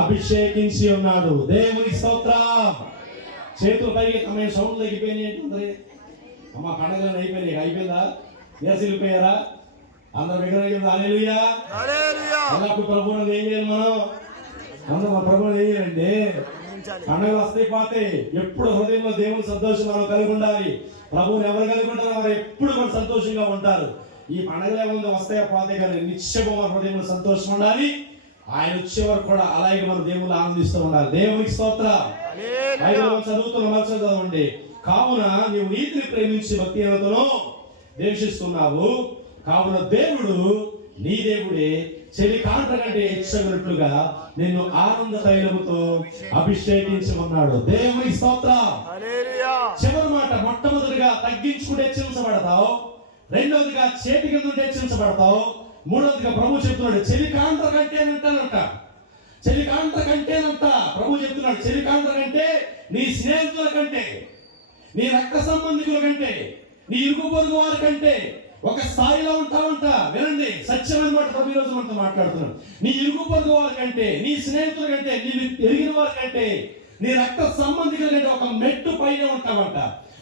అభిషేకించి ఉన్నాడు. దేవుని స్తోత్రం. చేతులు పైకి తమ సౌండ్ తగ్గిపోయినాయి ఏంటంటే అమ్మ పండగలను అయిపోయిందా వేసిపోయారా అందరు విగ్రహం హల్లెలూయా ఎల్లప్పుడు ప్రభువుని ఏం చేయాలి మనం అందరూ మన ప్రభువుని ఏం చేయాలండి పండుగలు వస్తాయి పోతాయి ఎప్పుడు హృదయంలో దేవుని సంతోషం మనం కలిగి ఉండాలి ప్రభువుని ఎవరు కలిగి ఉంటారో వారు ఎప్పుడు మన సంతోషంగా ఉంటారు ఈ పండుగలు ఏముంది వస్తాయో పోతాయి కానీ నిత్యము మన హృదయంలో సంతోషం ఉండాలి ఆయన వచ్చే వరకు కూడా అలాగే మన దేవుళ్ళు ఆనందిస్తూ ఉండాలి దేవునికి స్తోత్రం చదువుతున్న మనసు చదవండి కావున నీవు నీతిని ప్రేమించి భక్తిహీనతను ద్వేషిస్తున్నావు కావున దేవుడు నీ దేవుడే చెలి కాంట కంటే హెచ్చగినట్లుగా నిన్ను ఆనంద తైలముతో అభిషేకించి ఉన్నాడు దేవుని స్తోత్రం చివరి మాట మొట్టమొదటిగా తగ్గించుకుంటే హెచ్చరించబడతావు రెండవదిగా చేతి కింద హెచ్చరించబడతావు మూడవదిగా ప్రభు చెప్తున్నాడు చెలికాండ్ర కంటేనంటానంట చెలికాండ్ర కంటేనంట ప్రభు చెప్తున్నాడు చెలికాండ్ర కంటే నీ స్నేహితుల కంటే నీ రక్త సంబంధికుల కంటే నీ ఇరుగు పొరుగు వారి కంటే ఒక స్థాయిలో ఉంటావంట వినండి సత్యమైన మాట ప్రభు ఈరోజు మనతో మాట్లాడుతున్నాడు నీ ఇరుగు పొరుగు వారి కంటే నీ స్నేహితుల కంటే నీ ఎరిగిన వారి కంటే నీ రక్త సంబంధికుల కంటే ఒక మెట్టు పైన ఉంటావంట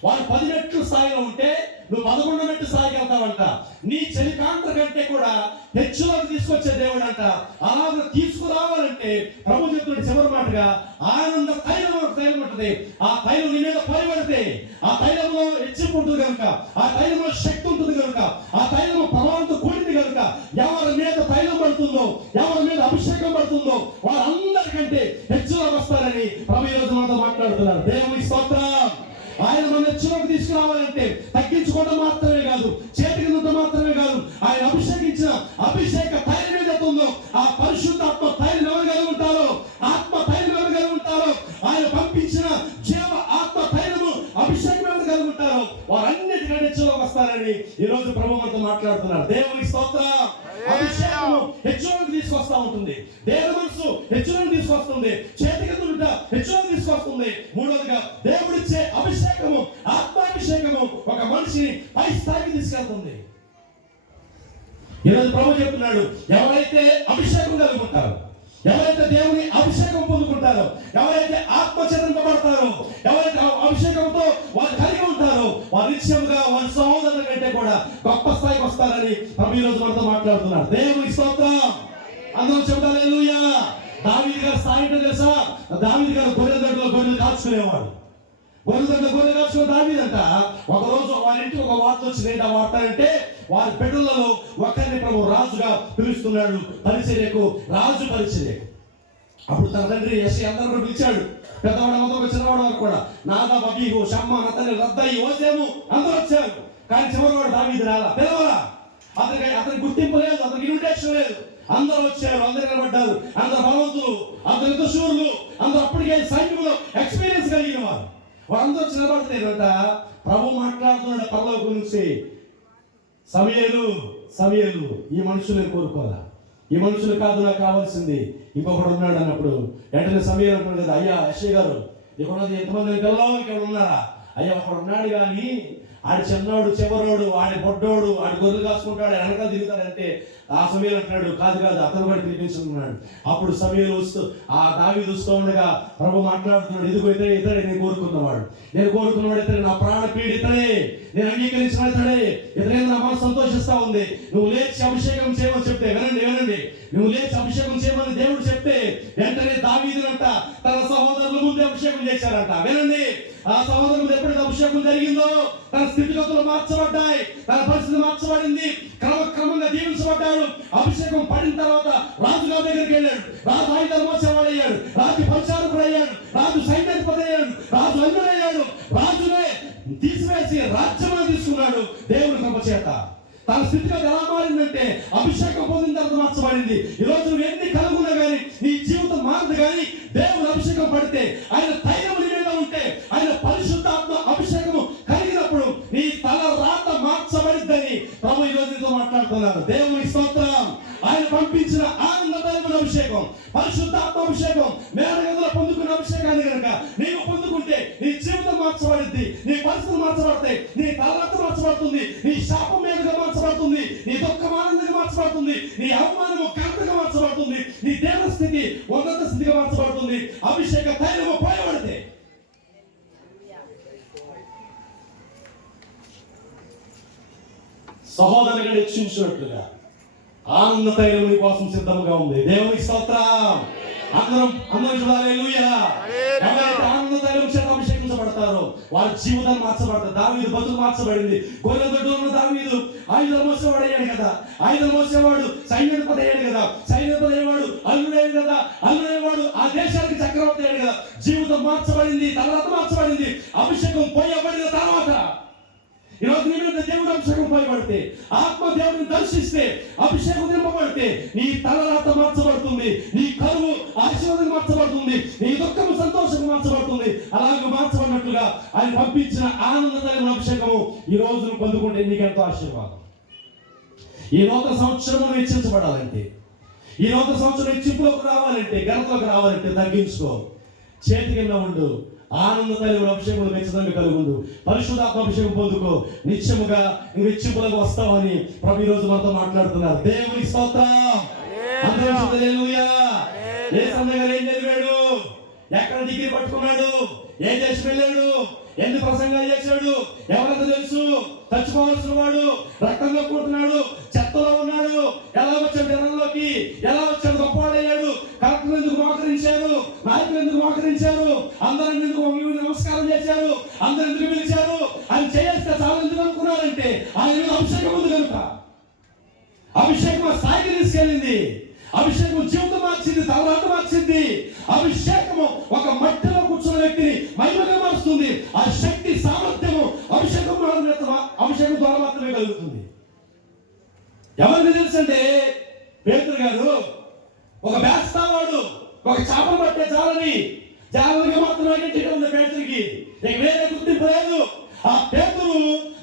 వారు 10 మెట్లు స్థాయిలో ఉంటే నువ్వు 11 మెట్టు స్థాయికి వెళ్తావంట నీ చెలికాండ్ర కంటే కూడా హెచ్చులోకి తీసుకొచ్చే దేవుడు అంట అలా తీసుకురావాలంటే ప్రభు చెప్తున్నాడు చివరి మాటగా ఆనంద తైలం ఉంటుంది ఆ తైలం నీ మీద పరిపడితే ఆ తైలంలో హెచ్చింపు ఉంటుంది కనుక ఆ తైలంలో శక్తి ఉంటుంది కనుక ఆ తైలం ప్రభావంతో కూడింది కనుక ఎవరి మీద తైలం పడుతుందో ఎవరి మీద అభిషేకం పడుతుందో వారందరికంటే హెచ్చులోకి వస్తారని ప్రభు ఈరోజు మనతో మాట్లాడుతున్నారు దేవుని స్తోత్రం ఆయన మన హెచ్చులోకి తీసుకురావాలంటే తగ్గించుకోవడం మాత్రమే కాదు చేతికి నుండి మాత్రమే కాదు ఆయన అభిషేకించిన అభిషేక తైలం ఏదైతే ఉందో ఆ పరిశుద్ధాత్మ తైలం ఎవరు కలిగి ఉంటారో ఆత్మ తైలం ఎవరు కలిగి ఉంటారో ఆయన పంపించిన జీవ ఆత్మ తైలము అభిషేకం ఎవరు కలిగి ఉంటారో వారన్నిటికంటే హెచ్చులోకి వస్తారని ఈ రోజు ప్రభు మనతో మాట్లాడుతున్నారు దేవుని స్తోత్రం అభిషేకము హెచ్చులోకి తీసుకొస్తా ఉంటుంది దేవుని మనసు హెచ్చులోకి తీసుకొస్తుంది చేతికి నుండి హెచ్చులోకి తీసుకొస్తుంది మూడవదిగా దేవుడిచ్చే అభిషేకము ఆత్మాభిషేకము ఒక మనిషిని పై స్థాయికి తీసుకెళ్తుంది ఈరోజు ప్రభు చెప్తున్నాడు ఎవరైతే అభిషేకం కలిగి ఉంటారో ఎవరైతే దేవుని అభిషేకం పొందుకుంటారో ఎవరైతే ఆత్మచరింపబడతారో ఎవరైతే అభిషేకంతో వారు కలిగి ఉంటారో వారు నిత్యముగా వారి సహోదరుల కంటే కూడా గొప్ప స్థాయికి వస్తారని ప్రభు ఈరోజు మనతో మాట్లాడుతున్నారు దేవుని స్తోత్రం అందరూ చెప్తారు హల్లెలూయా దావీదు గారి స్థాయి తెలుసా దావీదు గారు గొర్రెలు కాల్చుకునేవాడు గొర్రె కాల్చుకున్న దావీదంట ఒకరోజు వారి ఇంటికి ఒక వార్త వచ్చింది ఆ వార్త అంటే వారి బిడ్డలలో ఒకరిని ప్రభు రాజుగా పిలుస్తున్నాడు పరిచర్యకు రాజు పరిచర్యకు అప్పుడు తన తండ్రి యెషయా అందరూ కూడా పిలిచాడు పెద్దవాడు మొదలు చిన్నవాడు వరకు కూడా నాదా బబీహు షమ్మా నతని రద్దయి ఓసేము అందరూ వచ్చారు కానీ చివరివాడు దావీదు రాలా పిలవరా అతనికి గుర్తింపు లేదు అతనికి ఇన్విటేషన్ లేదు అందరూ వచ్చారు అందరు నిలబడ్డారు అందరు బలవంతులు అందరు యుద్ధశూరులు అందరూ అప్పటికే సైన్యంలో ఎక్స్పీరియన్స్ కలిగిన వారు వారందరూ నిలబడతారంట ప్రభు మాట్లాడుతున్నాడు పరలోక గురించి సమయలు ఈ మనుషులే కోరుకోవాలా ఈ మనుషులు కాదు నాకు కావాల్సింది ఇంకొకడు ఉన్నాడు అన్నప్పుడు వెంటనే సమయలు అంటున్నాడు కదా అయ్యా యెషయా గారు నీకున్నది ఎంతమంది పిల్లలు ఇక్కడ ఉన్నారా అయ్యా ఒకడు ఉన్నాడు కానీ ఆడి చిన్నోడు చివరోడు ఆడి బొడ్డోడు ఆడి గొర్రెలు కాసుకుంటాడు వెనకాల తిరుగుతాడంటే ఆ సమయంలో అంటున్నాడు కాదు అతను కూడా తినిపించుకున్నాడు అప్పుడు సమయంలో వస్తూ ఆ దావీదు చూస్తూ ఉండగా ప్రభు మాట్లాడుతున్నాడు ఇదిగో ఇతడే నేను కోరుకున్నవాడు ఇతడే నా ప్రాణ పీడితడే నేను అంగీకరించిన ఇతడే నా మనసు సంతోషిస్తా ఉంది నువ్వు లేచి అభిషేకం చేయమని చెప్తే వినండి నువ్వు లేచి అభిషేకం చేయమని దేవుడు చెప్తే వెంటనే దావీదునంట తన సహోదరుల ముందే అభిషేకం చేశారంట వినండి ఆ సహోదరులు ఎప్పుడైతే అభిషేకం జరిగిందో తన స్థితిగతులు మార్చబడ్డాయి తన పరిస్థితి మార్చబడింది క్రమంగా దీవించబడ్డాడు అభిషేకం పడిన తర్వాత రాజు గారి దగ్గరికి వెళ్ళాడు రాజు ఆయుధాలు మోసేవాడు అయ్యాడు రాజు పరిచారకుడు అయ్యాడు రాజు సైన్యాధిపతి అయ్యాడు రాజు అయ్యాడు రాజునే తీసివేసి రాజ్యమును తీసుకున్నాడు దేవుని కృప చేత తన స్థితిగతి ఎలా మారిందంటే అభిషేకం పొందిన తర్వాత మార్చబడింది ఈరోజు నువ్వు ఎన్ని కలుగున్నా కానీ నీ జీవితం మారదు కానీ దేవుని అభిషేకం పడితే ఆయన తైలము నీ మీద ఉంటే ఆయన పరిశుద్ధాత్మ అభిషేకము కలిగినప్పుడు నీ తల రాత మార్చబడిద్దని ప్రభు ఈరోజు నీతో మాట్లాడుతున్నారు దేవుని స్తోత్రం ఆయన పంపించిన ఆనంద తైలముల అభిషేకం పరిశుద్ధాత్మ అభిషేకం మేడగదిలో పొందుకున్న అభిషేకాన్ని కనుక నీవు పొందుకుంటే నీ జీవితం మార్చబడిద్ది నీ పరిస్థితులు మార్చబడతాయి నీ తలరాత మార్చబడుతుంది నీ శాపం మీదుగా మార్చబడుతుంది నీ దుఃఖం ఆనందంగా మార్చబడుతుంది నీ అవమానము ఘనతగా మార్చబడుతుంది నీ దేవ స్థితి ఉన్నత స్థితిగా మార్చబడుతుంది అభిషేక తైలము పోయబడితే సహోదరునిగా హెచ్చించినట్లుగా ఆనంద తైలం నీ కోసం సిద్ధంగా ఉంది. దేవునికి స్తోత్రం. అందరం చూడాలి. ఎవరైతే ఆనంద తైలం చేత అభిషేకించబడతారో వారి జీవితాన్ని మార్చబడతారు. దావీదు బతుకు మార్చబడింది. గొర్రెల దొడ్లో ఉన్న దావీదు ఆయుధాలు మోసేవాడు అయ్యాడు కదా. ఆయుధాలు మోసేవాడు సైన్యాధిపతి అయ్యాడు కదా. సైన్యాధిపతి అయ్యేవాడు అల్లుడయ్యాడు కదా. అల్లుడయ్యేవాడు ఆ దేశానికి చక్రవర్తి అయ్యాడు కదా. జీవితం మార్చబడింది, తర్వాత మార్చబడింది. అభిషేకం పోయబడిన తర్వాత ఈరోజు నీ మీద దేవుడు అభిషేకం పోయబడితే, ఆత్మ దేవుడిని దర్శిస్తే, అభిషేకం నింపబడితే నీ తలరాత మార్చబడుతుంది, నీ కరువు ఆశీర్వాదం మార్చబడుతుంది, నీ దుఃఖము సంతోషం మార్చబడుతుంది. అలాగే మార్చబడినట్లుగా ఆయన పంపించిన ఆనందమైన అభిషేకము ఈ రోజు నువ్వు పొందుకుంటే నీకెంతో ఆశీర్వాదం. ఈ నూతన సంవత్సరము హెచ్చించబడాలంటే, ఈ నూతన సంవత్సరం హెచ్చింపులోకి రావాలంటే, ఘనతలోకి రావాలంటే తగ్గించుకో, చేతి కింద ఉండు. ఆనందమైన అభిషేకం ఖచ్చితంగా కలుగుండు. పరిశుద్ధాత్మ అభిషేకం పొందుకో. నిత్యముగా నువ్వు హెచ్చింపులకు వస్తావని ప్రభు ఈ రోజు మనతో మాట్లాడుతున్నారు. దేవుని స్తోత్రం. హల్లెలూయా. ఏ సందగా ఏం చదివాడు, ఎక్కడ డిగ్రీ పట్టుకున్నాడు, ఏం చేసి వెళ్ళాడు, ఎన్ని ప్రసంగాలు చేశాడు ఎవరికి తెలుసు. చచ్చిపోవాల్సిన వాడు, రక్తంలో కూడుతున్నాడు, చెత్తలో ఉన్నాడు, ఎలా వచ్చాడు జనంలోకి, ఎలా వచ్చాడు, గొప్పవాడయ్యాడు. కలెక్టర్లు ఎందుకు మోకరించారు, నాయకులు ఎందుకు మోకరించారు, అందరూ ఎందుకు నమస్కారం చేశారు, అందరూ ఎందుకు పిలిచారు, ఆయన చేస్తే చాలా ఎందుకు అనుకున్నారంటే ఆయన మీద అభిషేకం ఉంది కనుక. అభిషేకం ఆ స్థాయికి తీసుకెళ్ళింది. అభిషేకం జీవితం మార్చింది, తలరాత మార్చింది. అభిషేకము ఒక మట్టిలో కూర్చున్న వ్యక్తిని మహిమగా మారుస్తుంది. ఆ శక్తి సామర్థ్యము అభిషేకం ద్వారా మాత్రమే కలుగుతుంది. ఎవరికి తెలుసు అంటే పేతురు గారు ఒక బేస్తావాడు, ఒక చేపలు పట్టే జాలనిగా మాత్రమే గట్టిగా ఉంది పేతురికి. ఇక వేరే గుర్తింపు లేదు. ఆ పేతురు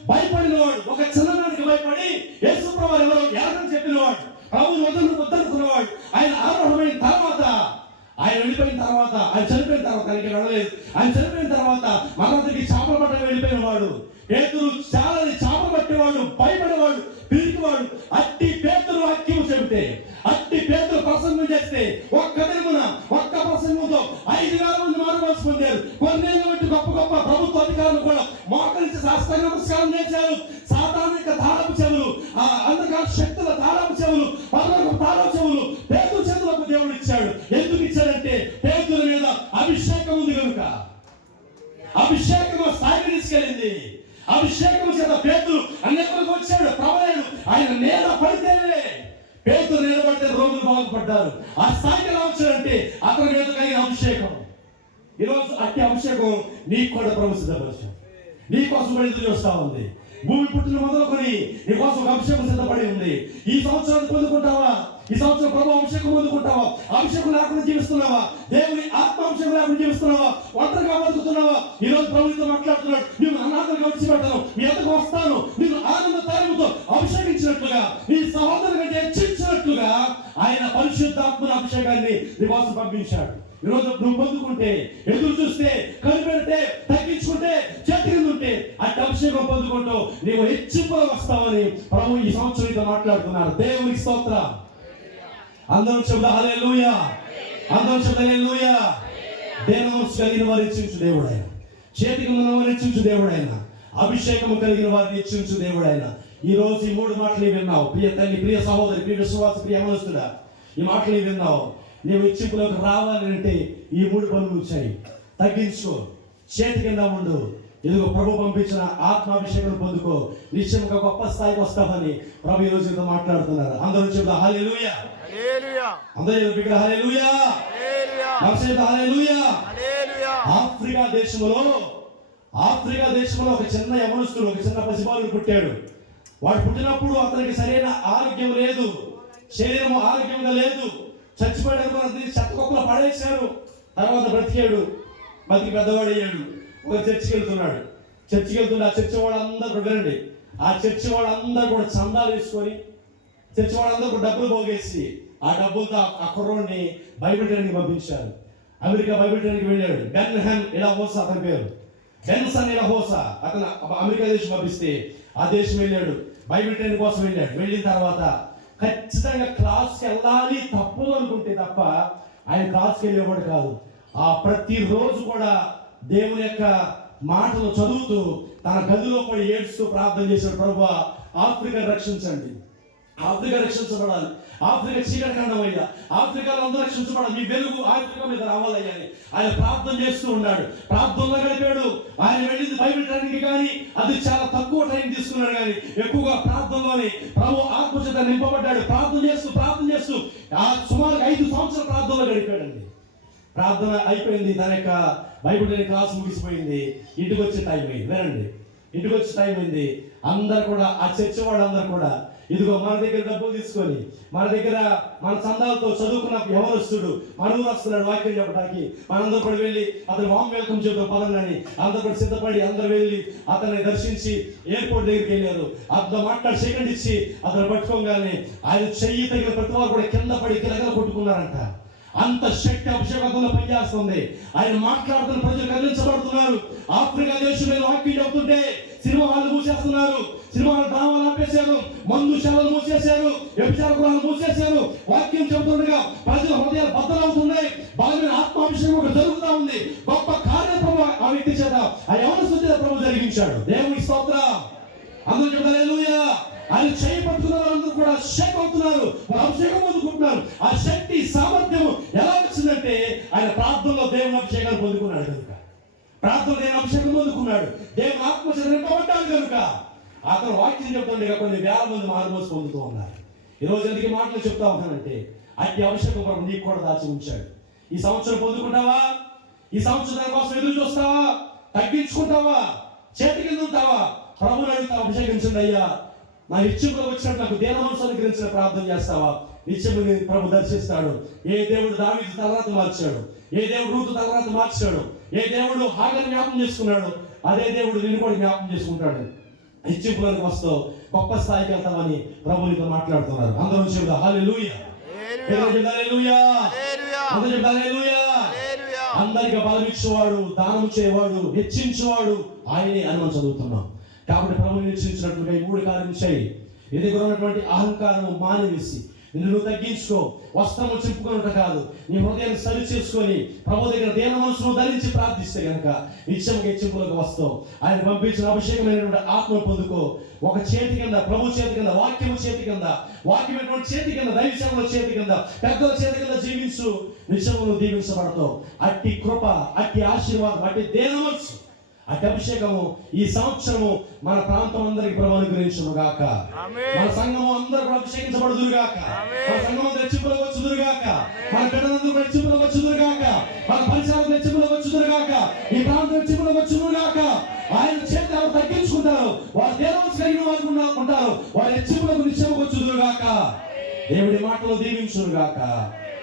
భయపడినవాడు, ఒక చిన్ననానికి భయపడి యేసు ప్రభువు ఎవరో ఎలాగని చెప్పినవాడు, ప్రభువుని వద్దనుకున్నవాడు. ఆయన ఆరోహమైన తర్వాత, ఆయన వెళ్ళిపోయిన తర్వాత, ఆయన చనిపోయిన తర్వాత, ఆయనకి వెళ్ళలేదు, ఆయన చనిపోయిన తర్వాత మనందరికి చేపల పట్టగా వెళ్ళిపోయిన వాడు పేతురు. చాలా చేపలు పట్టేవాడు, భయపడేవాడు, పిరికివాడు. అట్టి పేతురు వాక్యం చెబితే, అట్టి పేతురు ప్రసంగం చేస్తే ఒక్క దినమున ఒక్క ప్రసంగంతో 5,000 మంది మారుమనసు పొందారు. కొన్నేళ్ళు బట్టి గొప్ప గొప్ప ప్రభుత్వ అధికారులు కూడా మోకరించి శాస్త్ర నమస్కారం చేశారు. సాతానిక తాళపు చెవులు, ఆ అంధకార శక్తుల తాళపు చెవులు, పర్వకు తాళపు చెవులు పేతురు చేతులకు దేవుడు ఇచ్చాడు. ఎందుకు ఇచ్చాడంటే పేతురు మీద అభిషేకం ఉంది కనుక. అభిషేకం స్థాయికి తీసుకెళ్ళింది. అభిషేకం చేత పేతురు అనేకులకు వచ్చాడు, ప్రబలాడు. ఆయన నేల పడితేనే పేతురు నిలబడితే రోగులు బాగుపడ్డారు. ఆ స్థాయికి ఎలా వచ్చాడంటే అతని మీద కలిగిన అభిషేకం. ఈరోజు అట్టి అభిషేకం నీకు కూడా ప్రభు సిద్ధపరిచాడు. నీ కోసం కూడా ఎదురు చూస్తా ఉంది. భూమి పుట్టిన మొదలుకొని నీ కోసం ఒక అభిషేకం సిద్ధపడి ఉంది. ఈ సంవత్సరాన్ని పొందుకుంటావా? ఈ సంవత్సరం ప్రభు అభిషేకం పొందుకుంటావా? అభిషేకం లేకుండా జీవిస్తున్నావా? దేవుని ఆత్మ అభిషేకం లేకుండా జీవిస్తున్నావా? ఒంటరిగా బతుకుతున్నావా? ఈ రోజు ప్రభుత్వం మాట్లాడుతున్నాడు, నేను అనాథలుగా విడిచిపెట్టాను, మీ ఎద్దకు వస్తాను, నేను ఆనంద తైలముతో అభిషేకించినట్లుగా, నీ సహోదరు కంటే హెచ్చించినట్లుగా ఆయన పరిశుద్ధాత్మల అభిషేకాన్ని నీ కోసం పంపించాడు. ఈరోజు నువ్వు పొందుకుంటే, ఎదురు చూస్తే, కనిపెడితే, తగ్గించుకుంటే, చేతికిందుంటే అట్టి అభిషేకం పొందుకుంటూ నీవు హెచ్చింపులో వస్తావని ప్రభు ఈ సంవత్సరంతో మాట్లాడుతున్నారు. దేవునికి స్తోత్రం. అందరం చెబుతా హల్లెలూయా. అందరం చెబుతా హల్లెలూయా. దేవమనస్సు కలిగిన వారు హెచ్చించు దేవుడు ఆయన. చేతికి ఉన్న వారు హెచ్చించు దేవుడు ఆయన. అభిషేకము కలిగిన వారిని హెచ్చించు దేవుడు ఆయన. ఈ రోజు ఈ 3 మాటలు విన్నావు. ప్రియ తల్లి, ప్రియ సహోదరి, ప్రియ విశ్వాస, ప్రియ యవనస్తుడా, ఈ మాటలు విన్నావు. నీవు హెచ్చింపులోకి రావాలంటే ఈ 3 పనులు వచ్చాయి. తగ్గించుకో, చేతి కింద ఉండు, ఇదిగో ప్రభు పంపించిన ఆత్మాభిషేకం పొందుకో. నిశ్చయంగా గొప్ప స్థాయికి వస్తామని ప్రభు ఈ రోజు మాట్లాడుతున్నారు. అందరూ చెబుతా హల్లెలూయా. అందరూ హల్లెలూయా. హల్లెలూయా. ఆఫ్రికా దేశంలో ఒక చిన్న యవనస్తుడు, ఒక చిన్న పసిబాలుడు పుట్టాడు. వాడు పుట్టినప్పుడు అతనికి సరైన ఆరోగ్యం లేదు, శరీరం ఆరోగ్యంగా లేదు. చచ్చిపోయాడు, చెత్త కుప్పలో పడేశారు. తర్వాత బ్రతికి పెద్దవాడు అయ్యాడు. ఒక చర్చికి వెళ్తున్నాడు. ఆ చర్చి వాళ్ళందరూ వినండి, ఆ చర్చి వాళ్ళందరూ కూడా చందాలు వేసుకొని, చర్చి వాళ్ళందరూ కూడా డబ్బులు పోగేసి, ఆ డబ్బులతో ఆ కుర్రోడిని బైబిల్ ట్రైనింగ్ పంపించారు. అమెరికా బైబిల్ ట్రైనింగ్ వెళ్ళాడు. బెన్హన్ ఇలాహోసా అతని పేరు. బెన్సన్ ఇలాహోసా అతను అమెరికా దేశం పంపిస్తే ఆ దేశం వెళ్ళాడు. బైబిల్ ట్రైనింగ్ కోసం వెళ్ళాడు. వెళ్ళిన తర్వాత ఖచ్చితంగా క్లాస్కి వెళ్ళాలి తప్పదు అనుకుంటే తప్ప ఆయన క్లాస్కి వెళ్ళేవాడు కాదు. ఆ ప్రతిరోజు కూడా దేవుని యొక్క మాటలు చదువుతూ తన గదిలో పడి ఏడుస్తూ ప్రార్థన చేశాడు. ప్రభువా, ఆఫ్రికా రక్షించండి, ఆఫ్రికా రక్షించబడాలి, ఆఫ్రికా చీకటి ఖండమయ్యా, ఆఫ్రికాలో అందరూ రక్షించబడాలి, మీ వెలుగు ఆఫ్రికా మీద రావాలయ్యా అని ఆయన ప్రార్థన చేస్తూ ఉన్నాడు. ప్రార్థనలో గడిపాడు. ఆయన వెళ్ళింది బైబిల్ ట్రైనింగ్ కానీ అది చాలా తక్కువ ట్రైనింగ్ తీసుకున్నాడు, కానీ ఎక్కువగా ప్రార్థనలోనే ప్రభు ఆత్మచేత నింపబడ్డాడు. ప్రార్థన చేస్తూ సుమారు 5 సంవత్సరాల ప్రార్థనలో గడిపాడండి. ప్రార్థన అయిపోయింది, తన యొక్క బైబిల్ ట్రైనింగ్ క్లాస్ ముగిసిపోయింది, ఇంటికి వచ్చే టైం అయింది. వినండి, ఇంటికి వచ్చే టైం అయింది. అందరు కూడా ఆ చర్చి వాళ్ళందరూ కూడా ఇదిగో మన దగ్గర డబ్బులు తీసుకొని, మన దగ్గర మన చందాలతో చదువుకున్న యవనస్తుడు మన ఊరు వస్తున్నాడు వాక్యం చెప్పడానికి, మనందరూ కూడా వెళ్ళి అతను వామ్ వెల్కమ్ చెబుతాం పదంగాని అందరూ కూడా సిద్ధపడి అందరూ వెళ్ళి అతన్ని దర్శించి ఎయిర్పోర్ట్ దగ్గరికి వెళ్ళారు. అతను మాట్లాడి సెకండ్ ఇచ్చి అతను పట్టుకోగానే ఆయన చెయ్యి తగిన ప్రతి వారు కూడా కింద పడి కిలకలు కొట్టుకున్నారంట. అంత శక్తి అభిషేకంలో పనిచేస్తుంది. ఆయన మాట్లాడుతున్న ప్రజలు కదిలించబడుతున్నారు. ఆఫ్రికా దేశంలో వాక్యం చెబుతుంటే సినిమా వాళ్ళు మూసేస్తున్నారు, సినిమాలు డ్రామాలు ఆపేశారు, మందుశాలలు మూసేశారు, వ్యభిచార గృహాలు మూసేశారు. వాక్యం చెబుతుండగా ప్రజల హృదయాలు బద్దలవుతున్నాయి. బలమైన ఆత్మాభిషేకం ఒకటి జరుగుతూ ఉంది. గొప్ప కార్యక్రమం ఆ వ్యక్తి చేత ఆ యవనస్తుల ప్రభు జరిగించాడు. దేవుని స్తోత్రం. అందరూ చెప్తారు హల్లెలూయా. ఆయన చేయి పట్టుకున్న వాళ్ళందరూ కూడా షేక్ అవుతున్నారు, అభిషేకం పొందుకుంటున్నారు. ఆ శక్తి సామర్థ్యం ఎలా వచ్చిందంటే ఆయన ప్రార్థనలో దేవుని అభిషేకాన్ని పొందుకున్నాడు కనుక, ప్రార్థన దేవుని అభిషేకం పొందుకున్నాడు, దేవుని ఆత్మచేత నింపబడ్డాడు కనుక అతను వాక్యం చెప్తుండగా కొన్ని వేల మంది మారుమోసి పొందుతూ ఉన్నారు. ఈరోజు ఎందుకు మాటలు చెప్తా ఉన్నానంటే అట్టి అభిషేకం ప్రభు నీకు కూడా దాచి ఉంచాడు. ఈ సంవత్సరం పొందుకుంటావా? ఈ సంవత్సరం కోసం ఎదురు చూస్తావా? తగ్గించుకుంటావా? చేతి కింద ఉంటావా? ప్రభుని అడుగుతా, అభిషేకించండి అయ్యా, నా నిత్యంలో వచ్చినట్టు నాకు దేనవంశం అనుగ్రహించిన ప్రార్థన చేస్తావా? నిత్యము ప్రభు దర్శిస్తాడు. ఏ దేవుడు దావీదు తలరాత మార్చాడు, ఏ దేవుడు రూతు తలరాత మార్చాడు, ఏ దేవుడు హాగర్ జ్ఞాపం చేసుకున్నాడు, అదే దేవుడు నిన్ను కూడా జ్ఞాపం చేసుకుంటాడు. హెచ్చింపులకు వస్తావు, గొప్ప స్థాయికి వెళ్తామని ప్రభు నీతో మాట్లాడుతున్నారు. అందరూ చెబుతా హల్లెలూయా, హల్లెలూయా, హల్లెలూయా. అందరికీ బలమిచ్చేవాడు, దానం చేయవాడు, హెచ్చించేవాడు ఆయనే అని మనం చదువుతున్నాం. కాబట్టి ప్రభుని హెచ్చించినట్లుగా ఈ 3 కార్యం చేయి. ఎదుగురు ఉన్నటువంటి అహంకారం మానివేసి నిన్ను తగ్గించుకో. వస్త్రము చింపుకున్నట్టు కాదు, నీ హృదయాన్ని సరి చేసుకొని ప్రభు దగ్గర దేన మనసును ధరించి ప్రార్థిస్తే కనుక నిత్యంగా హెచ్చింపులకు వస్తావు. ఆయన పంపించిన అభిషేకమైనటువంటి ఆత్మను పొందుకో. ఒక చేతి కింద ప్రభు చేతి కింద, వాక్యము చేతి కింద, వాక్యమైనటువంటి చేతి కింద, దైవసేవల చేతి కింద, పెద్దల చేతి కింద జీవించు. నిత్యమును దీవించబడతావు. అట్టి కృప, అట్టి ఆశీర్వాదం, అట్టి దేన మనసు, అట్టి అభిషేకము ఈ సంవత్సరము మన ప్రాంతం అందరికి ప్రభు అనుగ్రహించును గాక. మన సంఘము అందరూ కూడా అభిషేకించబడుదురు గాక. మన సంఘం హెచ్చింపులకు వచ్చుదురు గాక. మన బిడ్డలందరూ హెచ్చింపులకు వచ్చుదురు గాక. మన పరిసరాలకు హెచ్చింపులకు వచ్చుదురు గాక. ఈ ప్రాంతం హెచ్చింపులకు వచ్చుదురు గాక. ఆయన చేతి ఎవరు తగ్గించుకుంటారు, వారు దేవత కలిగిన వారు ఉంటారు, వారు హెచ్చింపులకు నిత్యముకు వచ్చుదురు గాక. దేవుడి మాటలు దీవించును గాక.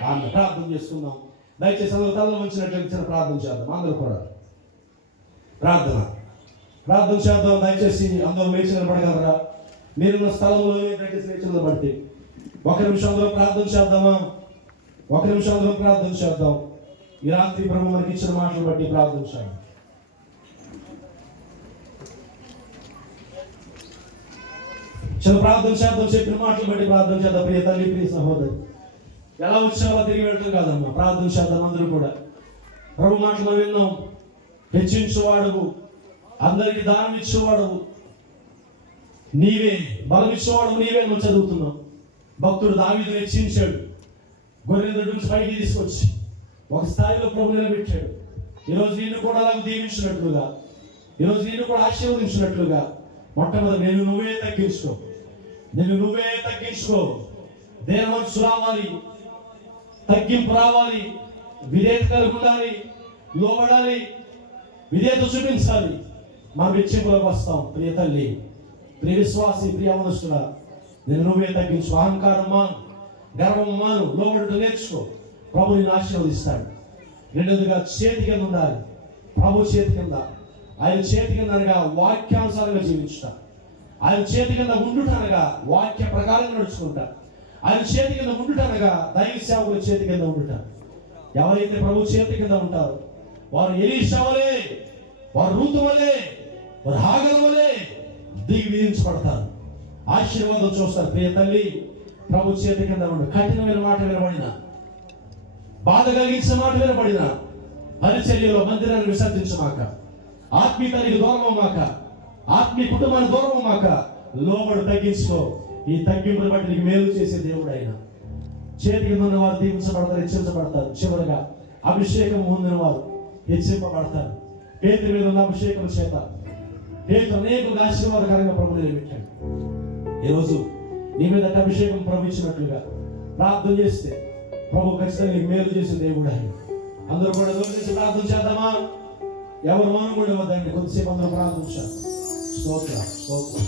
ఆమె ప్రార్థన చేసుకుందాం. దయచేసి అందరూ తలలో ఉంచినట్లయితే చిన్న ప్రార్థన చేద్దాం. అందరూ కూడా ప్రార్థన చేద్దాం. దయచేసి అందరూ లేచి నిలబడగలరా? మీరున్న స్థలంలో దయచేసి లేచి నిలబడితే 1 నిమిషం అందరూ ప్రార్థన చేద్దామా? 1 నిమిషం అందరూ ప్రార్థన చేద్దాం. ఈ రాత్రి ప్రభు మనకి ఇచ్చిన మాటలు బట్టి ప్రార్థన చేద్దాం. చిన్న ప్రార్థన చేద్దాం. చెప్పిన మాటలు బట్టి ప్రార్థన చేద్దాం. ప్రియ తల్లి, ప్రియ సహోదరి, ఎలా వచ్చావో తిరిగి వెళ్ళటం కాదమ్మా. ప్రార్థన చేద్దాం అందరూ కూడా. ప్రభు మాటలు విన్నాం. హెచ్చించేవాడువు, అందరికి దానం ఇచ్చేవాడువు నీవే, బలం ఇచ్చేవాడు నీవే మనం చదువుతున్నాం. భక్తుడు దావీదును హెచ్చించాడు. గొర్రెల దొడ్డి నుంచి పైకి తీసుకొచ్చి ఒక స్థాయిలో ప్రభు నిలబెట్టాడు. ఈరోజు నిన్ను కూడా అలాగ దీవించినట్లుగా, ఈరోజు నిన్ను కూడా ఆశీర్వదించినట్లుగా మొట్టమొదటి నేను నువ్వే తగ్గించుకో. దేన మనసు రావాలి, తగ్గింపు రావాలి, విధేయత కలిగి ఉండాలి, లోబడాలి, విధేయత చూపించాలి. మనం హెచ్చింపులకు వస్తాం. ప్రియ తల్లి, ప్రియ విశ్వాసి, ప్రియ మనుషుడా, నేను నువ్వే తగ్గించు. అహంకారం మాను, గర్వం మాను, లోబడుతూ నేర్చుకో. ప్రభు నిన్ను ఆశీర్వదిస్తాడు. రెండోదిగా చేతి కింద ఉండాలి. ప్రభు చేతి కింద, ఆయన చేతి కింద అనగా వాక్యానుసారంగా జీవించుట. ఆయన చేతి కింద ఉండుటనగా వాక్య ప్రకారం నడుచుకుంటా. ఆయన చేతి కింద ఉండుటనగా దైవ సేవకుల చేతి కింద ఉండుట. ఎవరైతే ప్రభు చేతి కింద ఉంటారో వారు ఎలీషా వలే, వారు రూతు వలే, వారు హాగరు వలే దిగి విధించబడతారు. ఆశీర్వాదం చూస్తారు. ప్రియ తల్లి, ప్రభు చేతి కింద ఉండు. కఠినమైన మాట వినబడిన, బాధ కలిగించిన మాట వినబడిన పరిచర్యలో మందిరాన్ని విసర్జించమాక, ఆత్మీయతనికి దూరం అవ్వమాక, ఆత్మీయ కుటుంబాన్ని దూరం అవ్వమాక. లోబడు, తగ్గించుకో. ఈ తగ్గింపుని బట్టి నీకు మేలు చేసే దేవుడు ఆయన. చేతికి ఉన్న వారు దీవించబడతారు, హెచ్చించబడతారు. చివరిగా అభిషేకం పొందిన వారు హెచ్చింపబడతారు. పేతురు మీద ఉన్న అభిషేకం చేత పేతురు అనేక ఆశీర్వాదకరంగా ప్రభుని నియమించాడు. ఈరోజు నీ మీద అభిషేకం ప్రభు ఇచ్చినట్లుగా ప్రార్థన చేస్తే ప్రభు ఖచ్చితంగా నీకు మేలు చేసే దేవుడు ఆయన. అందరూ కూడా దూరం ప్రార్థన చేద్దామా? ఎవరు మనం కూడా ఇవ్వద్దండి, కొద్దిసేపు అందరూ ప్రార్థించాలి. స్తోత్రం, స్తోత్రం.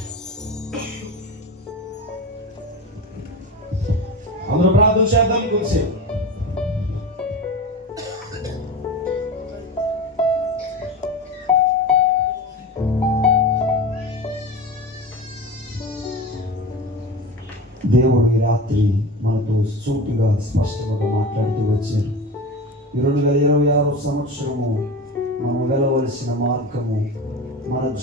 అందరూ ప్రార్థన చేద్దాం కొద్దిసేపు. దేవుడు ఈ రాత్రి మనతో సూటిగా స్పష్టంగా మాట్లాడుతూ వచ్చారు. ఈ 2026 సంవత్సరము మనం వెళ్ళవలసిన మార్గము మన